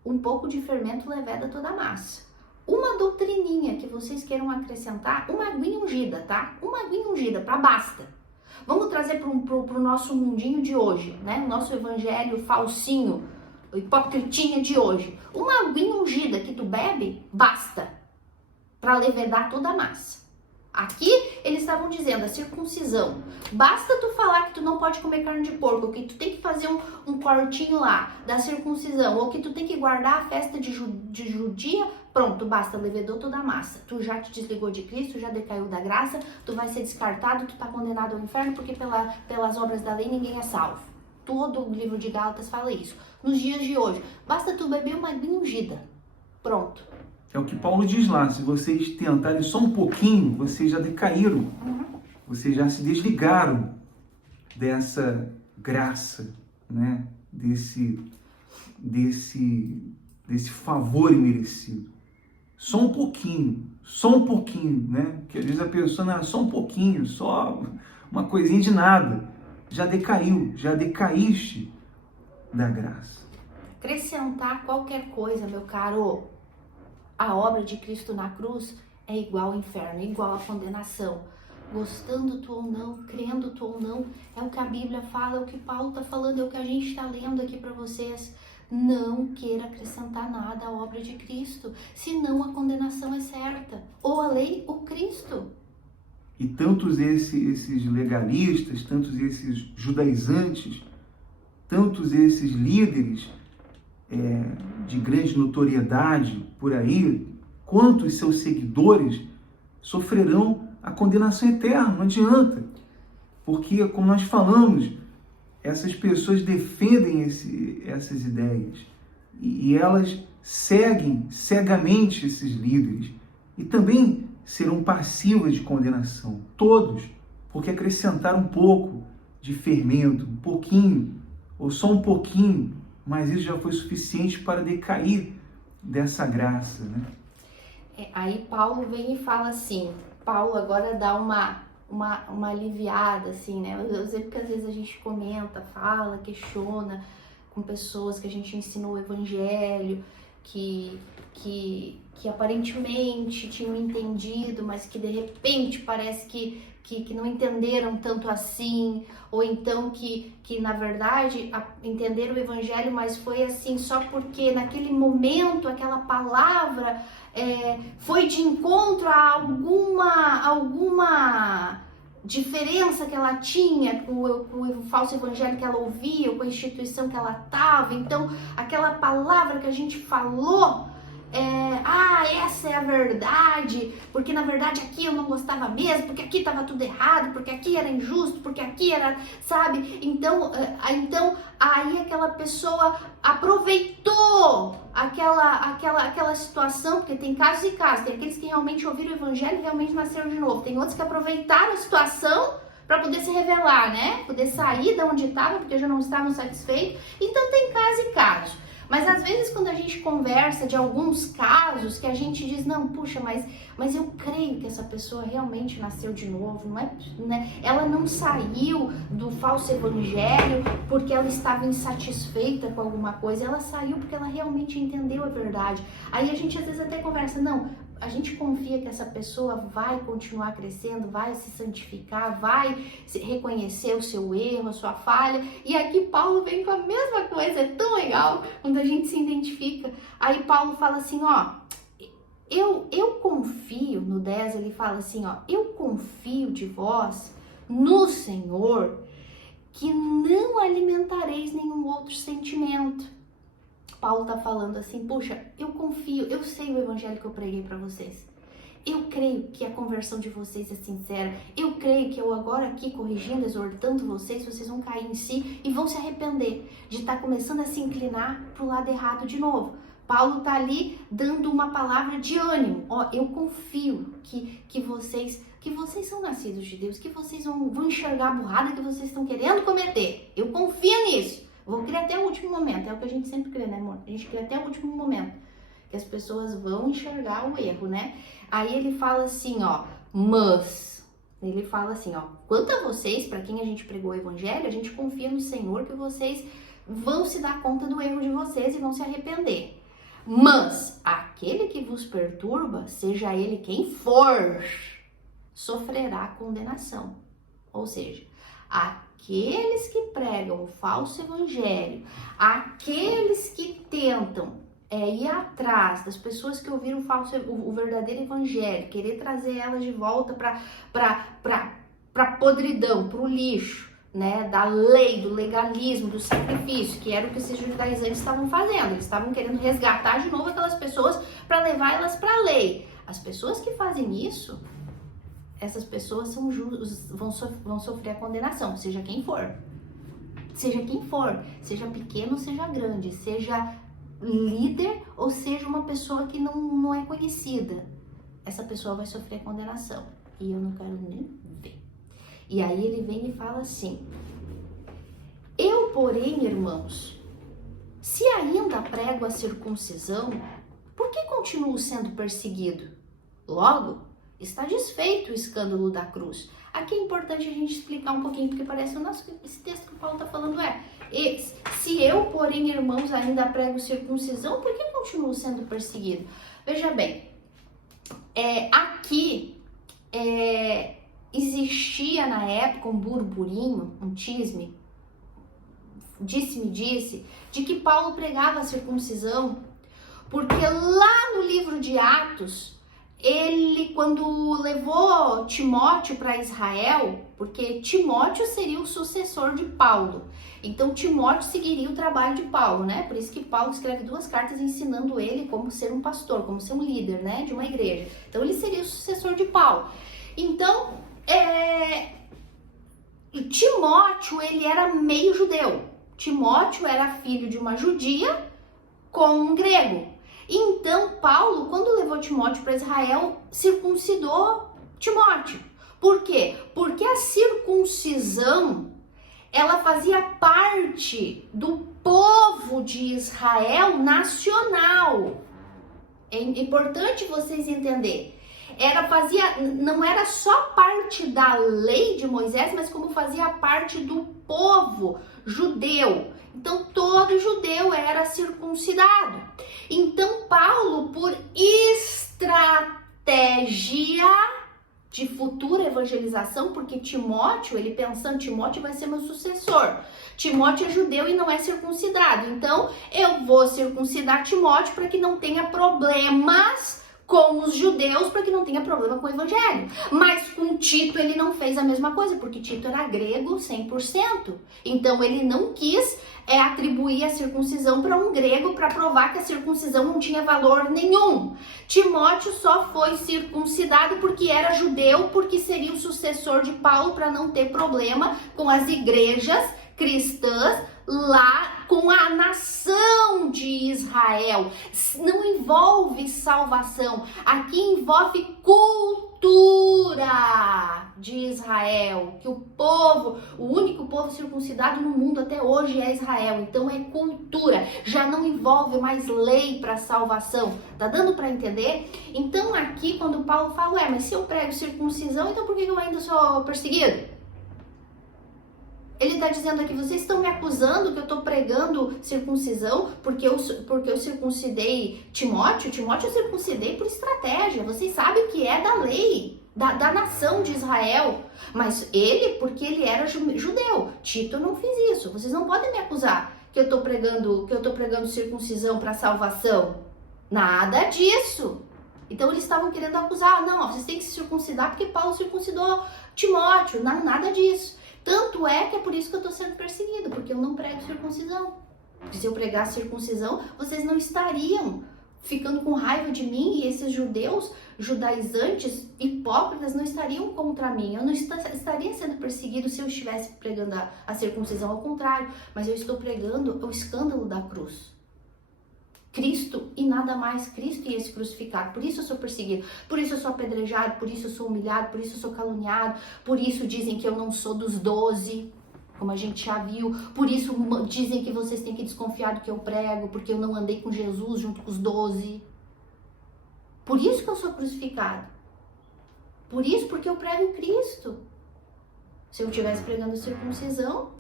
Um pouco de fermento leveda toda a massa. Uma doutrininha que vocês queiram acrescentar, uma aguinha ungida, tá? Uma aguinha ungida, pra basta. Vamos trazer pro nosso mundinho de hoje, né? O nosso evangelho falsinho, hipocritinha de hoje. Uma aguinha ungida que tu bebe, basta. Pra levedar toda a massa. Aqui eles estavam dizendo a circuncisão. Basta tu falar que tu não pode comer carne de porco, ou que tu tem que fazer um cortinho lá da circuncisão, ou que tu tem que guardar a festa de judia, pronto, basta, levedou toda a massa. Tu já te desligou de Cristo, já decaiu da graça, tu vai ser descartado, tu tá condenado ao inferno, porque pelas obras da lei ninguém é salvo. Todo o livro de Gálatas fala isso. Nos dias de hoje, basta tu beber uma aguinha ungida. Pronto. É o que Paulo diz lá, se vocês tentarem só um pouquinho, vocês já decaíram, vocês já se desligaram dessa graça, né? Desse favor imerecido. Só um pouquinho, né? Que às vezes a pessoa, não, só um pouquinho, só uma coisinha de nada, já decaiu, já decaíste da graça. Acrescentar qualquer coisa, meu caro, a obra de Cristo na cruz é igual ao inferno, é igual à condenação. Gostando tu ou não, crendo tu ou não, é o que a Bíblia fala, é o que Paulo está falando, é o que a gente está lendo aqui para vocês. Não queira acrescentar nada à obra de Cristo, senão a condenação é certa. Ou a lei ou Cristo. E tantos esses legalistas, tantos esses judaizantes, tantos esses líderes de grande notoriedade por aí, quanto os seus seguidores sofrerão a condenação eterna, não adianta. Porque, como nós falamos, essas pessoas defendem essas ideias e elas seguem cegamente esses líderes e também serão passivas de condenação, todos, porque acrescentaram um pouco de fermento, um pouquinho, ou só um pouquinho, mas isso já foi suficiente para decair dessa graça, né? Aí Paulo vem e fala assim, Paulo agora dá uma aliviada, assim, né? Eu sei porque às vezes a gente comenta, fala, questiona com pessoas que a gente ensinou o evangelho, que aparentemente tinham entendido, mas que de repente parece que não entenderam tanto assim, ou então que na verdade entenderam o evangelho, mas foi assim só porque naquele momento aquela palavra foi de encontro a alguma diferença que ela tinha com o falso evangelho que ela ouvia, ou com a instituição que ela estava. Então aquela palavra que a gente falou, essa é a verdade, porque na verdade aqui eu não gostava mesmo, porque aqui estava tudo errado, porque aqui era injusto, porque aqui era, sabe? Então aí aquela pessoa aproveitou aquela situação, porque tem casos e casos, tem aqueles que realmente ouviram o evangelho e realmente nasceram de novo, tem outros que aproveitaram a situação para poder se revelar, né? Poder sair de onde estava, porque já não estavam satisfeitos. Então tem casos e casos. Mas às vezes quando a gente conversa de alguns casos que a gente diz, não, puxa, mas eu creio que essa pessoa realmente nasceu de novo, não é, né? Ela não saiu do falso evangelho porque ela estava insatisfeita com alguma coisa, ela saiu porque ela realmente entendeu a verdade. Aí a gente às vezes até conversa, não, a gente confia que essa pessoa vai continuar crescendo, vai se santificar, vai reconhecer o seu erro, a sua falha. E aqui Paulo vem com a mesma coisa, é tão legal quando a gente se identifica. Aí Paulo fala assim, ó, eu confio, no 10 ele fala assim, ó, eu confio de vós no Senhor que não alimentareis nenhum outro sentimento. Paulo tá falando assim, puxa, eu confio, eu sei o evangelho que eu preguei para vocês. Eu creio que a conversão de vocês é sincera. Eu creio que eu agora aqui corrigindo, exortando vocês vão cair em si e vão se arrepender de estar começando a se inclinar pro lado errado de novo. Paulo tá ali dando uma palavra de ânimo. Ó, eu confio que vocês são nascidos de Deus, que vocês vão enxergar a burrada que vocês estão querendo cometer. Eu confio nisso. Vou crer até o último momento, é o que a gente sempre crê, né, amor? A gente crê até o último momento, que as pessoas vão enxergar o erro, né? Aí ele fala assim, ó, mas, ele fala assim, ó, quanto a vocês, para quem a gente pregou o evangelho, a gente confia no Senhor que vocês vão se dar conta do erro de vocês e vão se arrepender. Mas aquele que vos perturba, seja ele quem for, sofrerá condenação. Ou seja, aqueles que pregam o falso evangelho, aqueles que tentam ir atrás das pessoas que ouviram o verdadeiro evangelho, querer trazer elas de volta para podridão, para o lixo, né, da lei, do legalismo, do sacrifício, que era o que esses judaizantes estavam fazendo. Eles estavam querendo resgatar de novo aquelas pessoas para levar elas para a lei. As pessoas que fazem isso, essas pessoas vão sofrer a condenação, seja quem for. Seja quem for, seja pequeno ou seja grande, seja líder ou seja uma pessoa que não é conhecida. Essa pessoa vai sofrer a condenação. E eu não quero nem ver. E aí ele vem e fala assim, eu, porém, irmãos, se ainda prego a circuncisão, por que continuo sendo perseguido? Logo, está desfeito o escândalo da cruz. Aqui é importante a gente explicar um pouquinho, porque parece esse texto que o Paulo está falando se eu, porém, irmãos, ainda prego circuncisão, por que continuo sendo perseguido? Veja bem, aqui existia na época um burburinho, um tisme, disse-me, de que Paulo pregava a circuncisão, porque lá no livro de Atos, ele, quando levou Timóteo para Israel, porque Timóteo seria o sucessor de Paulo, então Timóteo seguiria o trabalho de Paulo, né? Por isso que Paulo escreve 2 cartas ensinando ele como ser um pastor, como ser um líder, né, de uma igreja. Então ele seria o sucessor de Paulo. Então, Timóteo, ele era meio judeu. Timóteo era filho de uma judia com um grego. Então, Paulo, quando levou Timóteo para Israel, circuncidou Timóteo. Por quê? Porque a circuncisão, ela fazia parte do povo de Israel nacional. É importante vocês entenderem. Não era só parte da lei de Moisés, mas como fazia parte do povo judeu. Então, todo judeu era circuncidado. Então, Paulo, por estratégia de futura evangelização, porque Timóteo, ele pensando, Timóteo vai ser meu sucessor. Timóteo é judeu e não é circuncidado. Então, eu vou circuncidar Timóteo para que não tenha problemas com os judeus, para que não tenha problema com o evangelho. Mas com Tito ele não fez a mesma coisa, porque Tito era grego 100%. Então ele não quis atribuir a circuncisão para um grego para provar que a circuncisão não tinha valor nenhum. Timóteo só foi circuncidado porque era judeu, porque seria o sucessor de Paulo, para não ter problema com as igrejas cristãs lá com a nação de Israel. Não envolve salvação, aqui envolve cultura de Israel, que o único povo circuncidado no mundo até hoje é Israel. Então é cultura, já não envolve mais lei para salvação. Tá dando para entender? Então aqui quando Paulo fala, mas se eu prego circuncisão, então por que eu ainda sou perseguido? Ele está dizendo aqui, vocês estão me acusando que eu estou pregando circuncisão porque eu circuncidei Timóteo? Timóteo eu circuncidei por estratégia. Vocês sabem que é da lei, da nação de Israel. Mas ele, porque ele era judeu. Tito, eu não fiz isso. Vocês não podem me acusar que eu estou pregando circuncisão para salvação. Nada disso. Então eles estavam querendo acusar. Não, vocês têm que se circuncidar porque Paulo circuncidou Timóteo. Não, nada disso. Tanto é que é por isso que eu estou sendo perseguido, porque eu não prego circuncisão. Porque se eu pregasse circuncisão, vocês não estariam ficando com raiva de mim, e esses judeus, judaizantes, hipócritas, não estariam contra mim. Eu não estaria sendo perseguido se eu estivesse pregando a circuncisão, ao contrário. Mas eu estou pregando o escândalo da cruz. Cristo e nada mais, Cristo e esse crucificado. Por isso eu sou perseguido, por isso eu sou apedrejado, por isso eu sou humilhado, por isso eu sou caluniado, por isso dizem que eu não sou dos 12, como a gente já viu, por isso dizem que vocês têm que desconfiar do que eu prego, porque eu não andei com Jesus junto com os 12. Por isso que eu sou crucificado. Por isso, porque eu prego Cristo. Se eu estivesse pregando circuncisão,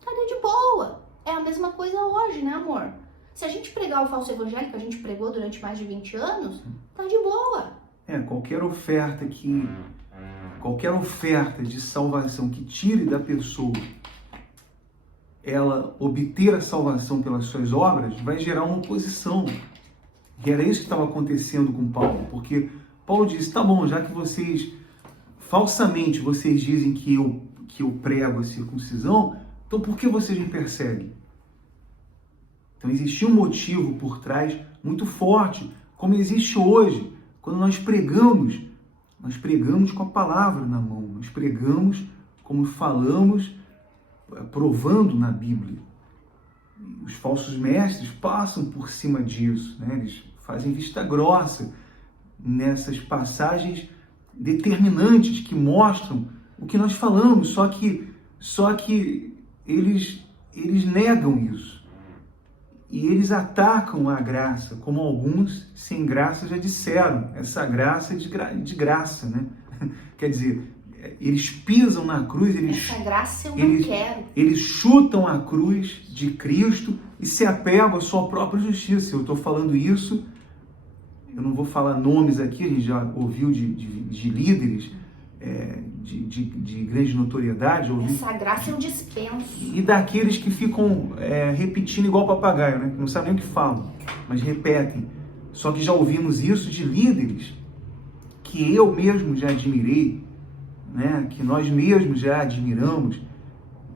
estaria de boa. É a mesma coisa hoje, né, amor? Se a gente pregar o falso evangelho que a gente pregou durante mais de 20 anos, tá de boa. Qualquer oferta de salvação que tire da pessoa ela obter a salvação pelas suas obras, vai gerar uma oposição. E era isso que estava acontecendo com Paulo, porque Paulo disse, tá bom, já que falsamente vocês dizem que eu prego a circuncisão, então por que vocês me perseguem? Então existia um motivo por trás muito forte, como existe hoje, quando nós pregamos com a palavra na mão, nós pregamos como falamos, provando na Bíblia. Os falsos mestres passam por cima disso, né? Eles fazem vista grossa nessas passagens determinantes que mostram o que nós falamos, só que eles negam isso. E eles atacam a graça, como alguns sem graça já disseram. Essa graça é de graça, né? Quer dizer, eles pisam na cruz, essa graça eu não quero. Eles chutam a cruz de Cristo e se apegam à sua própria justiça. Eu estou falando isso, eu não vou falar nomes aqui, a gente já ouviu de líderes de grande notoriedade. Essa graça eu dispenso. E daqueles que ficam repetindo igual papagaio, né? Não sabem nem o que falam, mas repetem. Só que já ouvimos isso de líderes que eu mesmo já admirei, né? Que nós mesmos já admiramos,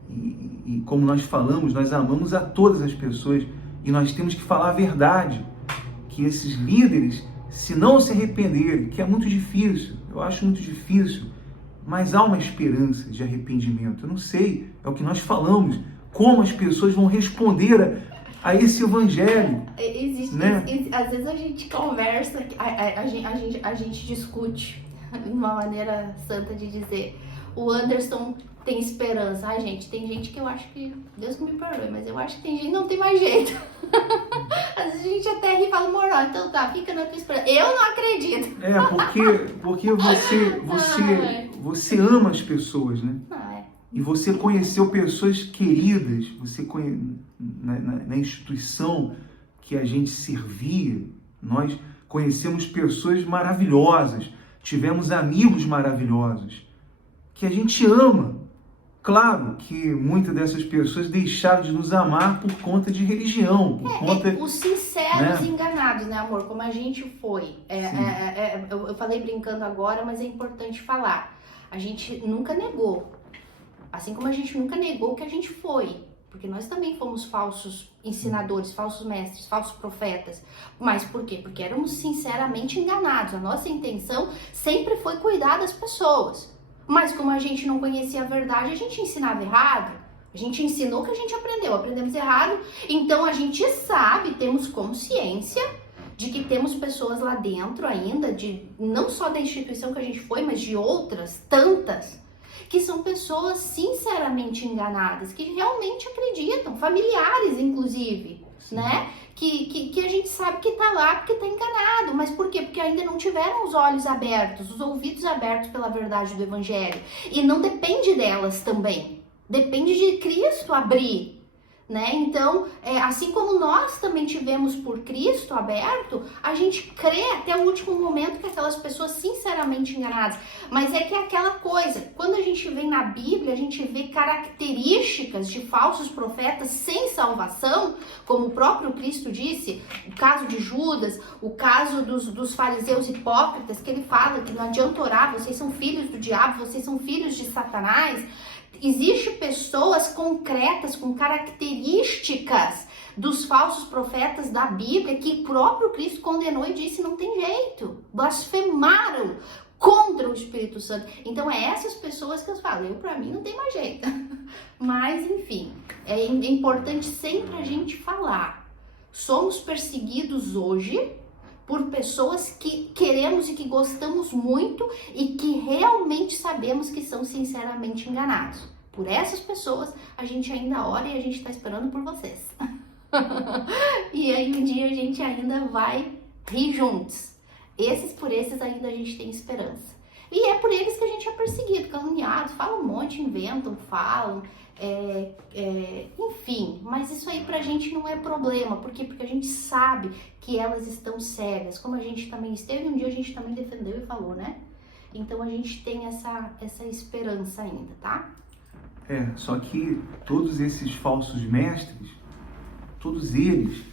e como nós falamos, nós amamos a todas as pessoas, e nós temos que falar a verdade, que esses líderes, se não se arrependerem, que é muito difícil, eu acho muito difícil, mas há uma esperança de arrependimento. Eu não sei, é o que nós falamos, como as pessoas vão responder a esse evangelho. Existe, né? Às vezes a gente conversa, a gente discute, uma maneira santa de dizer, o Anderson tem esperança. Ai, gente, tem gente que eu acho que, Deus que me perdoe, mas eu acho que tem gente que não tem mais jeito. Às vezes a gente até ri e fala, amor, então tá, fica na tua esperança. Eu não acredito. Porque você ama as pessoas, né? E você conheceu pessoas queridas, na instituição que a gente servia, nós conhecemos pessoas maravilhosas, tivemos amigos maravilhosos, que a gente ama. Claro que muitas dessas pessoas deixaram de nos amar por conta de religião, por conta... Os sinceros enganados, né, amor? Como a gente foi. Eu falei brincando agora, mas é importante falar. A gente nunca negou. Assim como a gente nunca negou que a gente foi. Porque nós também fomos falsos ensinadores, falsos mestres, falsos profetas. Mas por quê? Porque éramos sinceramente enganados. A nossa intenção sempre foi cuidar das pessoas. Mas como a gente não conhecia a verdade, a gente ensinava errado. A gente ensinou o que a gente aprendeu, aprendemos errado. Então a gente sabe, temos consciência de que temos pessoas lá dentro ainda, não só da instituição que a gente foi, mas de outras, tantas, que são pessoas sinceramente enganadas, que realmente acreditam, familiares inclusive, né? Que a gente sabe que tá lá porque tá enganado. Mas por quê? Porque ainda não tiveram os olhos abertos, os ouvidos abertos pela verdade do Evangelho. E não depende delas também. Depende de Cristo abrir, né? Então, assim como nós também tivemos por Cristo aberto, a gente crê até o último momento que aquelas pessoas sinceramente enganadas. Mas é que é aquela coisa, quando a gente vê na Bíblia, a gente vê características de falsos profetas sem salvação, como o próprio Cristo disse, o caso de Judas, o caso dos fariseus hipócritas, que ele fala que não adianta orar, vocês são filhos do diabo, vocês são filhos de Satanás. Existem pessoas concretas, com características dos falsos profetas da Bíblia, que o próprio Cristo condenou e disse, não tem jeito, blasfemaram contra o Espírito Santo. Então é essas pessoas que eu falo, pra mim não tem mais jeito. Mas enfim, é importante sempre a gente falar, somos perseguidos hoje por pessoas que queremos e que gostamos muito e que realmente sabemos que são sinceramente enganados. Por essas pessoas, a gente ainda ora e a gente está esperando por vocês. E aí um dia a gente ainda vai rir juntos. Por esses ainda a gente tem esperança. E é por eles que a gente é perseguido, caluniado, falam um monte, inventam, falam... enfim, mas isso aí pra gente não é problema. Por quê? Porque a gente sabe que elas estão cegas, como a gente também esteve, um dia a gente também defendeu e falou, né? Então a gente tem essa esperança ainda, tá? Só que todos esses falsos mestres, todos eles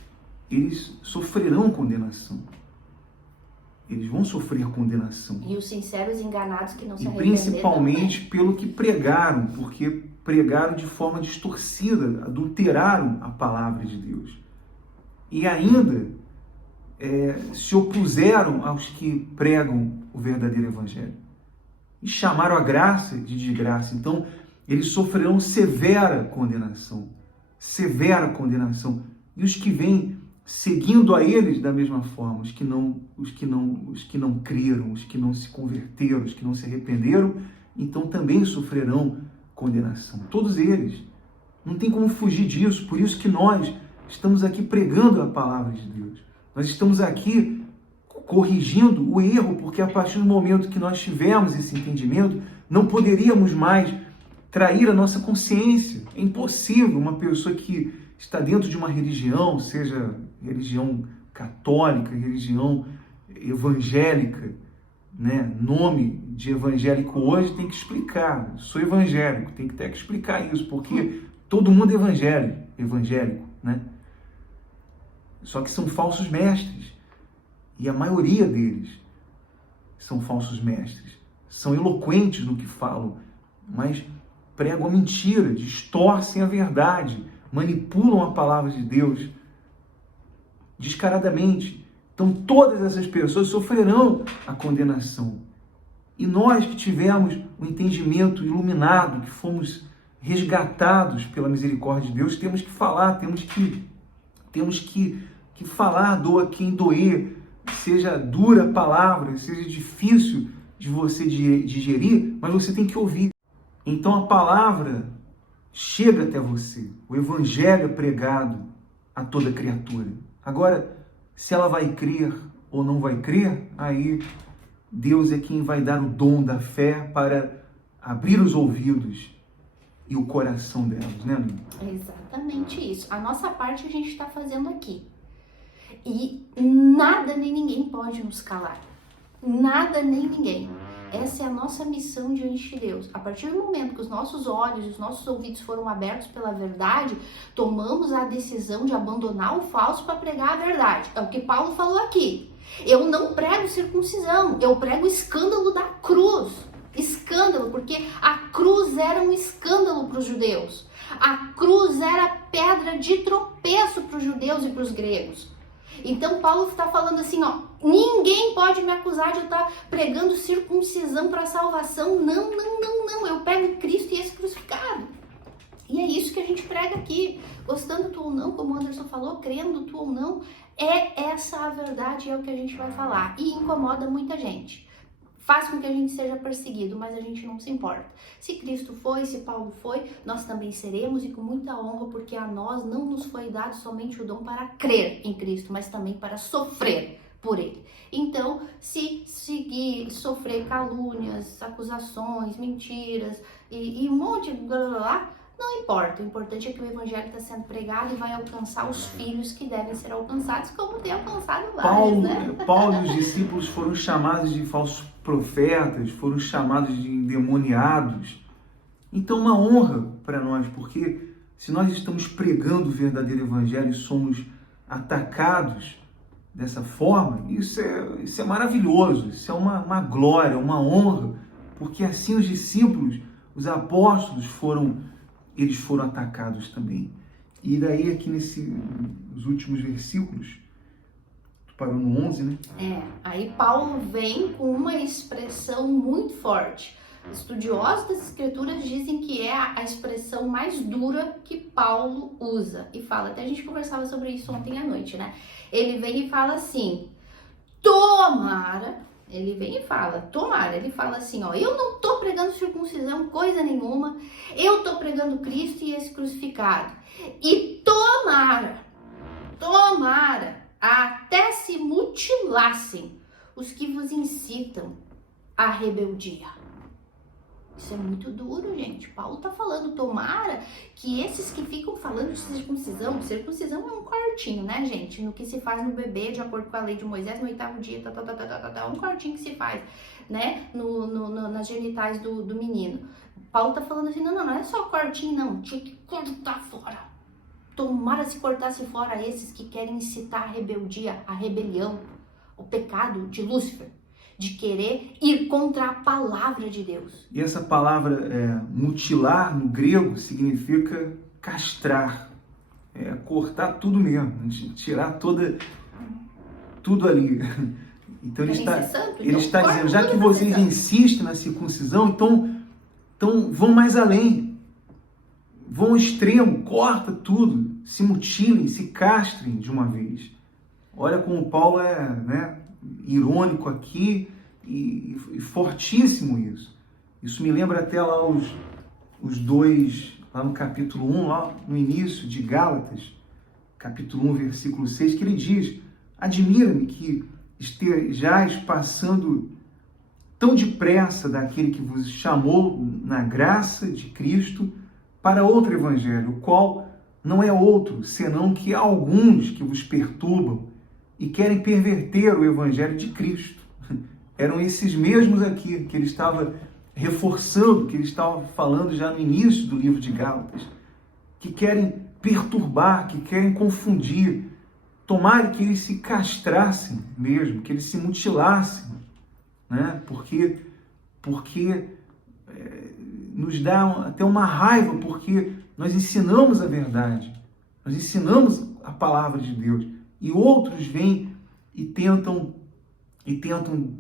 sofrerão condenação. Eles vão sofrer condenação. E os sinceros enganados que não se arrependeram. E principalmente pelo que pregaram, porque pregaram de forma distorcida, adulteraram a palavra de Deus. E ainda se opuseram aos que pregam o verdadeiro evangelho. E chamaram a graça de desgraça. Então, eles sofrerão severa condenação. Severa condenação. E os que vêm seguindo a eles da mesma forma, os que não creram, os que não se converteram, os que não se arrependeram, então também sofrerão condenação. Todos eles. Não tem como fugir disso. Por isso que nós estamos aqui pregando a palavra de Deus. Nós estamos aqui corrigindo o erro, porque a partir do momento que nós tivemos esse entendimento, não poderíamos mais trair a nossa consciência. É impossível uma pessoa que está dentro de uma religião, seja religião católica, religião evangélica, né? Nome de evangélico hoje tem que explicar. Sou evangélico, tem que ter que explicar isso, porque todo mundo é evangélico, né? Só que são falsos mestres. E a maioria deles são falsos mestres. São eloquentes no que falam, mas pregam a mentira, distorcem a verdade, manipulam a palavra de Deus descaradamente. Então todas essas pessoas sofrerão a condenação. E nós que tivemos o entendimento iluminado, que fomos resgatados pela misericórdia de Deus, temos que falar, temos que falar, doa quem doer, seja dura a palavra, seja difícil de você digerir, mas você tem que ouvir. Então a palavra chega até você, o evangelho é pregado a toda criatura. Agora, se ela vai crer ou não vai crer, aí Deus é quem vai dar o dom da fé para abrir os ouvidos e o coração delas, né, amiga? É exatamente isso. A nossa parte a gente está fazendo aqui. E nada nem ninguém pode nos calar. Nada nem ninguém. Essa é a nossa missão diante de Deus. A partir do momento que os nossos olhos e os nossos ouvidos foram abertos pela verdade, tomamos a decisão de abandonar o falso para pregar a verdade. É o que Paulo falou aqui. Eu não prego circuncisão, eu prego o escândalo da cruz. Escândalo, porque a cruz era um escândalo para os judeus. A cruz era pedra de tropeço para os judeus e para os gregos. Então Paulo está falando assim, ó, ninguém pode me acusar de eu estar pregando circuncisão para salvação. Não, não, não, não. Eu pego Cristo e esse crucificado. E é isso que a gente prega aqui. Gostando tu ou não, como o Anderson falou, crendo tu ou não, é essa a verdade, é o que a gente vai falar. E incomoda muita gente. Faz com que a gente seja perseguido, mas a gente não se importa. Se Cristo foi, se Paulo foi, nós também seremos e com muita honra, porque a nós não nos foi dado somente o dom para crer em Cristo, mas também para sofrer por Ele. Então, se seguir, sofrer calúnias, acusações, mentiras e um monte de blá blá blá, não importa. O importante é que o Evangelho está sendo pregado e vai alcançar os filhos que devem ser alcançados, como tem alcançado vários, né? Paulo e os discípulos foram chamados de falsos profetas, foram chamados de endemoniados. Então, uma honra para nós, porque se nós estamos pregando o verdadeiro Evangelho e somos atacados dessa forma, isso é maravilhoso, isso é uma glória, uma honra, porque assim os discípulos, os apóstolos eles foram atacados também. E daí aqui nos últimos versículos, tu parou no 11, né? Aí Paulo vem com uma expressão muito forte. Estudiosos das escrituras dizem que é a expressão mais dura que Paulo usa. E fala, até a gente conversava sobre isso ontem à noite, né? Ele vem e fala assim, tomara... Ele vem e fala, tomara, ele fala assim, ó, eu não tô pregando circuncisão, coisa nenhuma, eu tô pregando Cristo e esse crucificado. E tomara, até se mutilassem os que vos incitam à rebeldia. Isso é muito duro, gente. Paulo tá falando, tomara que esses que ficam falando de circuncisão é um cortinho, né, gente? No que se faz no bebê, de acordo com a lei de Moisés, no 8º dia, um cortinho que se faz, né, nas genitais do menino. Paulo tá falando assim, não é só cortinho, não, tinha que cortar fora. Tomara se cortasse fora esses que querem incitar a rebeldia, a rebelião, o pecado de Lúcifer, de querer ir contra a palavra de Deus. E essa palavra mutilar no grego significa castrar, cortar tudo mesmo, tirar tudo ali. Então ele está dizendo, já que vocês insistem na circuncisão, então vão mais além, vão ao extremo, corta tudo, se mutilem, se castrem de uma vez. Olha como Paulo irônico aqui e fortíssimo isso. Isso me lembra até lá os dois, lá no capítulo 1, lá no início de Gálatas, capítulo 1, versículo 6, que ele diz, admira-me que estejais passando tão depressa daquele que vos chamou na graça de Cristo para outro evangelho, o qual não é outro, senão que há alguns que vos perturbam e querem perverter o evangelho de Cristo. Eram esses mesmos aqui que ele estava reforçando, que ele estava falando já no início do livro de Gálatas, que querem perturbar, que querem confundir. Tomara que eles se castrassem mesmo, que eles se mutilassem, né? Porque nos dá até uma raiva, porque nós ensinamos a verdade, nós ensinamos a palavra de Deus, e outros vêm e tentam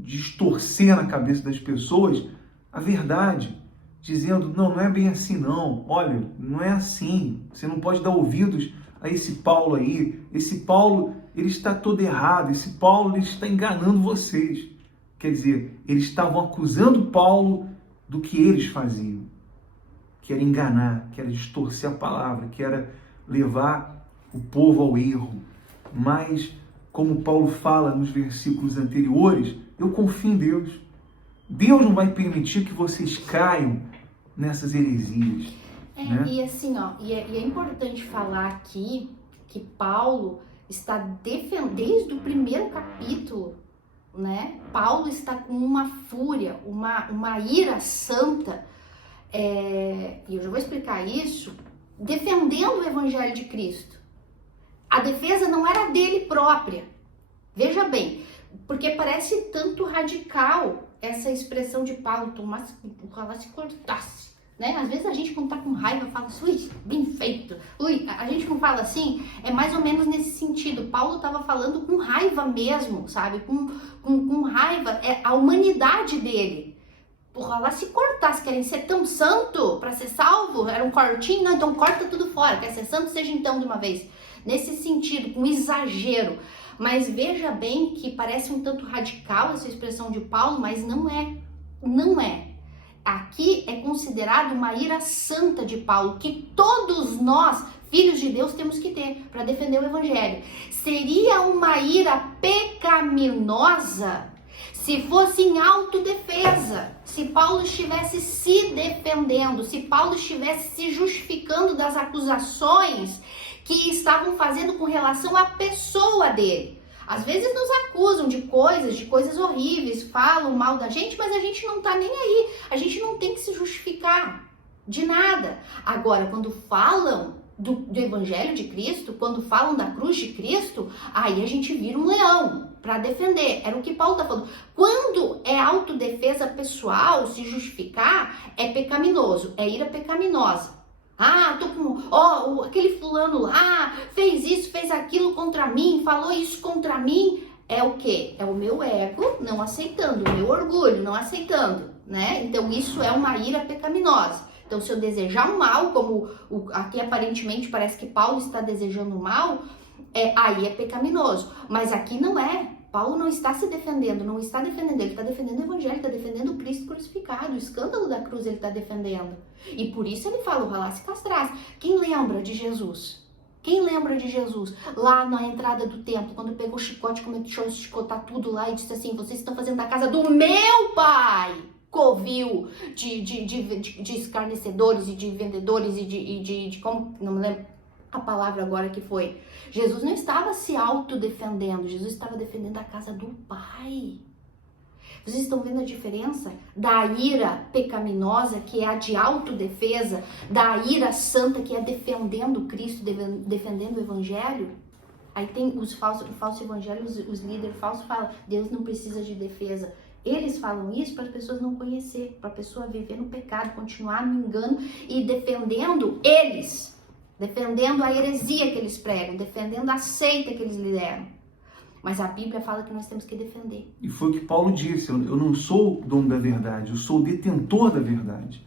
distorcer na cabeça das pessoas a verdade, dizendo, não é bem assim não, olha, não é assim, você não pode dar ouvidos a esse Paulo aí, esse Paulo, ele está todo errado, esse Paulo, ele está enganando vocês. Quer dizer, eles estavam acusando Paulo do que eles faziam, que era enganar, que era distorcer a palavra, que era levar o povo ao erro. Mas, como Paulo fala nos versículos anteriores, eu confio em Deus. Deus não vai permitir que vocês caiam nessas heresias. Né? E assim, e é importante falar aqui que Paulo está defendendo, desde o primeiro capítulo, né? Paulo está com uma fúria, uma ira santa, e eu já vou explicar isso, defendendo o Evangelho de Cristo. A defesa não era dele própria. Veja bem, porque parece tanto radical essa expressão de Paulo, se cortasse, né? Às vezes a gente, quando tá com raiva, fala assim, ui, bem feito. Ui, a gente não fala assim, é mais ou menos nesse sentido. Paulo estava falando com raiva mesmo, sabe? Com raiva, a humanidade dele. Porra, lá se cortasse, querem ser tão santo para ser salvo? Era um cortinho? Não, então corta tudo fora. Quer ser santo? Seja então de uma vez. Nesse sentido, com exagero. Mas veja bem que parece um tanto radical essa expressão de Paulo, mas não é. Não é. Aqui é considerado uma ira santa de Paulo, que todos nós, filhos de Deus, temos que ter para defender o Evangelho. Seria uma ira pecaminosa se fosse em autodefesa, se Paulo estivesse se defendendo, se Paulo estivesse se justificando das acusações que estavam fazendo com relação à pessoa dele. Às vezes nos acusam de coisas horríveis, falam mal da gente, mas a gente não tá nem aí. A gente não tem que se justificar de nada. Agora, quando falam do Evangelho de Cristo, quando falam da cruz de Cristo, aí a gente vira um leão para defender. Era o que Paulo tá falando. Quando é autodefesa pessoal, se justificar, é pecaminoso, é ira pecaminosa. Ah, tô com, aquele fulano lá fez isso, fez aquilo contra mim, falou isso contra mim. É o quê? É o meu ego não aceitando, o meu orgulho não aceitando, né? Então isso é uma ira pecaminosa. Então se eu desejar o mal, como aqui aparentemente parece que Paulo está desejando o mal, aí é pecaminoso. Mas aqui não é. Paulo não está se defendendo, não está defendendo, ele está defendendo o Evangelho, está defendendo o Cristo crucificado, o escândalo da cruz ele está defendendo. E por isso ele fala, o ralasse castrasse. Quem lembra de Jesus? Quem lembra de Jesus? Lá na entrada do templo, quando pegou o chicote, começou a chicotar tudo lá e disse assim, vocês estão fazendo da casa do meu pai covil de escarnecedores e de vendedores e de como, não me lembro a palavra agora que foi. Jesus não estava se autodefendendo, Jesus estava defendendo a casa do Pai. Vocês estão vendo a diferença da ira pecaminosa, que é a de autodefesa, da ira santa, que é defendendo Cristo, defendendo o Evangelho? Aí tem o falso evangelho, os líderes falsos falam, Deus não precisa de defesa. Eles falam isso para as pessoas não conhecer, para a pessoa viver no pecado, continuar no engano e defendendo eles. Defendendo a heresia que eles pregam, defendendo a seita que eles lideram. Mas a Bíblia fala que nós temos que defender. E foi o que Paulo disse, eu não sou o dono da verdade, eu sou o detentor da verdade.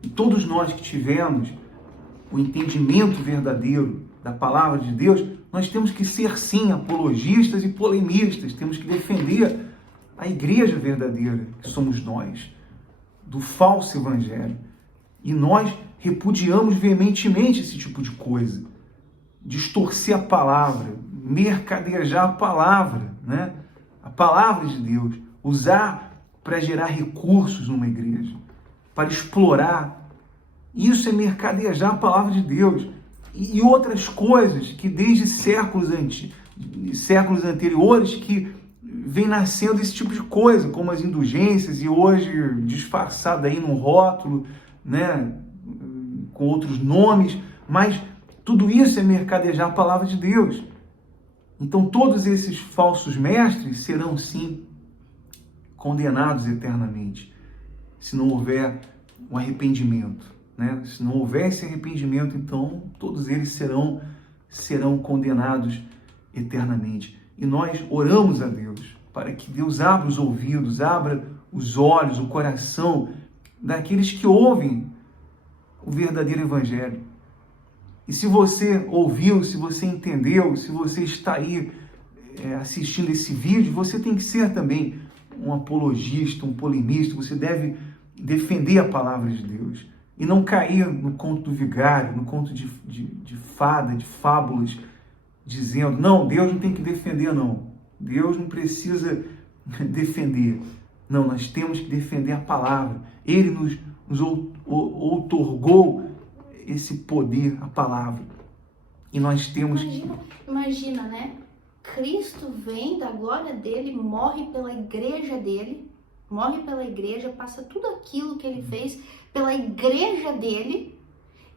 E todos nós que tivemos o entendimento verdadeiro da palavra de Deus, nós temos que ser sim apologistas e polemistas, temos que defender a igreja verdadeira, que somos nós, do falso evangelho. E nós repudiamos veementemente esse tipo de coisa. Distorcer a palavra, mercadejar a palavra, né? A palavra de Deus. Usar para gerar recursos numa igreja, para explorar. Isso é mercadejar a palavra de Deus. E outras coisas que desde séculos anteriores que vem nascendo esse tipo de coisa, como as indulgências e hoje disfarçada aí num rótulo, né? Com outros nomes, mas tudo isso é mercadejar a palavra de Deus. Então todos esses falsos mestres serão sim condenados eternamente, se não houver um arrependimento, né? Se não houver esse arrependimento, então todos eles serão condenados eternamente. E nós oramos a Deus para que Deus abra os ouvidos, abra os olhos, o coração daqueles que ouvem o verdadeiro evangelho. E se você ouviu, se você entendeu, se você está aí assistindo esse vídeo, você tem que ser também um apologista, um polemista. Você deve defender a palavra de Deus e não cair no conto do vigário, no conto de fada, de fábulas, dizendo, não, Deus não tem que defender, não. Deus não precisa defender. Não, nós temos que defender a palavra. Ele nos outorgou esse poder, a palavra. E nós temos... Imagina, né? Cristo vem da glória dele, morre pela igreja dele, morre pela igreja, passa tudo aquilo que ele fez pela igreja dele,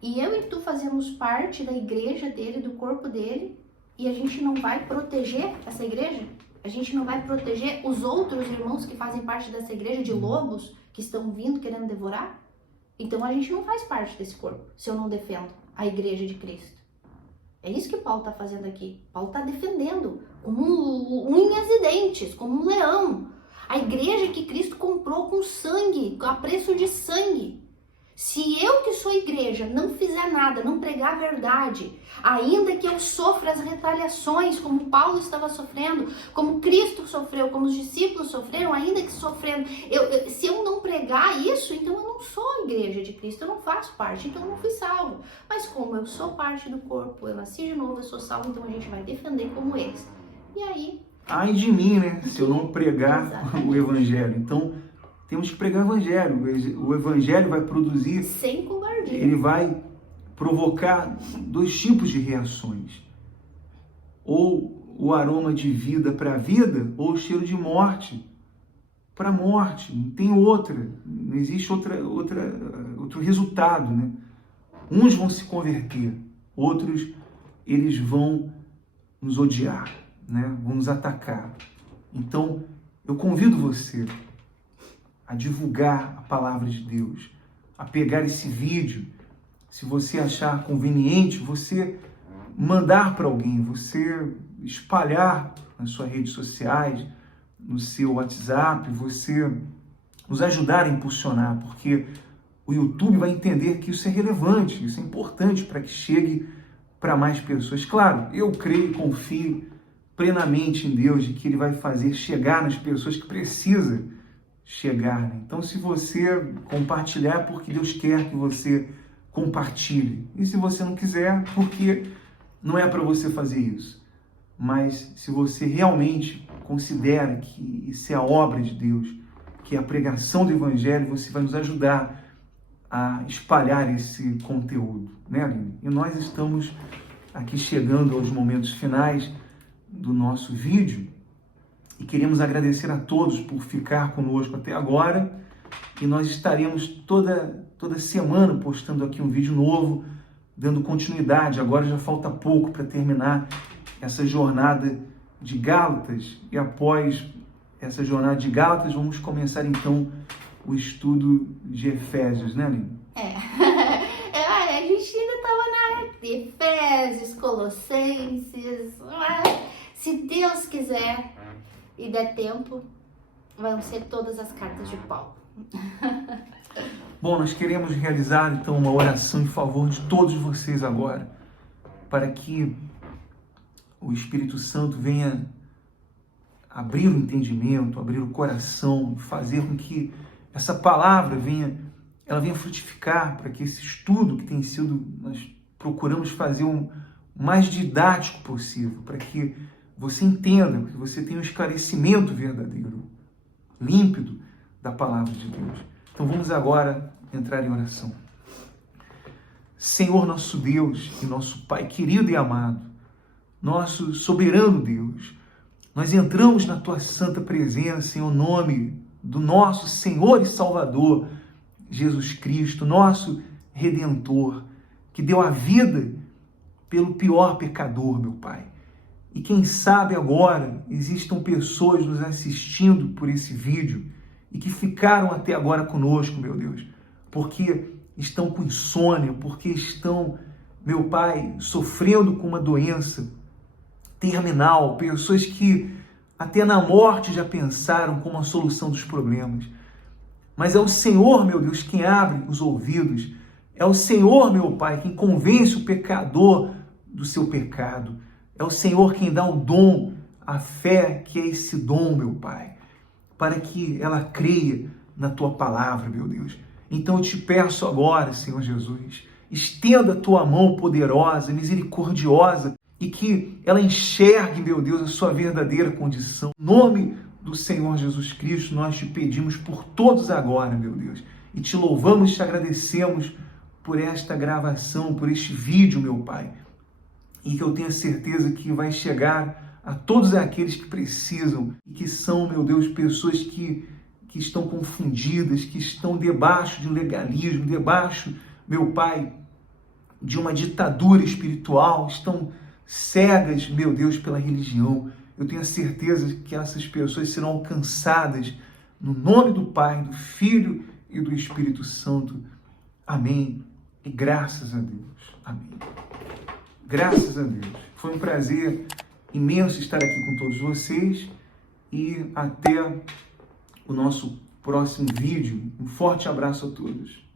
e eu e tu fazemos parte da igreja dele, do corpo dele, e a gente não vai proteger essa igreja? A gente não vai proteger os outros irmãos que fazem parte dessa igreja de lobos que estão vindo querendo devorar? Então a gente não faz parte desse corpo, se eu não defendo a igreja de Cristo. É isso que Paulo está fazendo aqui. Paulo está defendendo como unhas e dentes, como um leão. A igreja que Cristo comprou com sangue, a preço de sangue. Se eu que sou igreja não fizer nada, não pregar a verdade, ainda que eu sofra as retaliações, como Paulo estava sofrendo, como Cristo sofreu, como os discípulos sofreram, ainda que sofrendo, se eu não pregar isso, então eu não sou a igreja de Cristo, eu não faço parte, então eu não fui salvo. Mas como eu sou parte do corpo, eu nasci de novo, eu sou salvo, então a gente vai defender como eles. E aí... Ai de mim, né? Se eu não pregar o evangelho. Então... temos que pregar o evangelho. O evangelho vai produzir... sem covardia. Ele vai provocar dois tipos de reações. Ou o aroma de vida para a vida, ou o cheiro de morte para a morte. Não tem outra. Não existe outro resultado, né? Uns vão se converter, outros eles vão nos odiar, né? Vão nos atacar. Então, eu convido você a divulgar a palavra de Deus, a pegar esse vídeo, se você achar conveniente, você mandar para alguém, você espalhar nas suas redes sociais, no seu WhatsApp, você nos ajudar a impulsionar, porque o YouTube vai entender que isso é relevante, isso é importante para que chegue para mais pessoas. Claro, eu creio e confio plenamente em Deus, de que Ele vai fazer chegar nas pessoas que precisam chegar, né? Então, se você compartilhar, é porque Deus quer que você compartilhe. E se você não quiser, porque não é para você fazer isso. Mas se você realmente considera que isso é a obra de Deus, que é a pregação do Evangelho, você vai nos ajudar a espalhar esse conteúdo, né, Aline? E nós estamos aqui chegando aos momentos finais do nosso vídeo, e queremos agradecer a todos por ficar conosco até agora. E nós estaremos toda semana postando aqui um vídeo novo, dando continuidade. Agora já falta pouco para terminar essa jornada de Gálatas. E após essa jornada de Gálatas, vamos começar então o estudo de Efésios, né, Aline? A gente ainda estava na área de Efésios, Colossenses. Se Deus quiser e der tempo, vão ser todas as cartas de Paulo. Bom, nós queremos realizar então uma oração em favor de todos vocês agora, para que o Espírito Santo venha abrir o entendimento, abrir o coração, fazer com que essa palavra venha frutificar, para que esse estudo que tem sido, nós procuramos fazer o mais didático possível, para que você entenda, que você tenha um esclarecimento verdadeiro, límpido da palavra de Deus. Então vamos agora entrar em oração. Senhor nosso Deus e nosso Pai querido e amado, nosso soberano Deus, nós entramos na Tua santa presença em nome do nosso Senhor e Salvador, Jesus Cristo, nosso Redentor, que deu a vida pelo pior pecador, meu Pai. E quem sabe agora existam pessoas nos assistindo por esse vídeo e que ficaram até agora conosco, meu Deus, porque estão com insônia, porque estão, meu Pai, sofrendo com uma doença terminal, pessoas que até na morte já pensaram como a solução dos problemas. Mas é o Senhor, meu Deus, quem abre os ouvidos. É o Senhor, meu Pai, quem convence o pecador do seu pecado. É o Senhor quem dá o dom, a fé, que é esse dom, meu Pai, para que ela creia na Tua palavra, meu Deus. Então eu te peço agora, Senhor Jesus, estenda a Tua mão poderosa, misericordiosa, e que ela enxergue, meu Deus, a sua verdadeira condição. Em nome do Senhor Jesus Cristo, nós te pedimos por todos agora, meu Deus, e te louvamos e te agradecemos por esta gravação, por este vídeo, meu Pai, e que eu tenho certeza que vai chegar a todos aqueles que precisam e que são, meu Deus, pessoas que estão confundidas, que estão debaixo de um legalismo, debaixo, meu Pai, de uma ditadura espiritual, estão cegas, meu Deus, pela religião. Eu tenho a certeza que essas pessoas serão alcançadas no nome do Pai, do Filho e do Espírito Santo. Amém. E graças a Deus. Amém. Graças a Deus. Foi um prazer imenso estar aqui com todos vocês e até o nosso próximo vídeo. Um forte abraço a todos.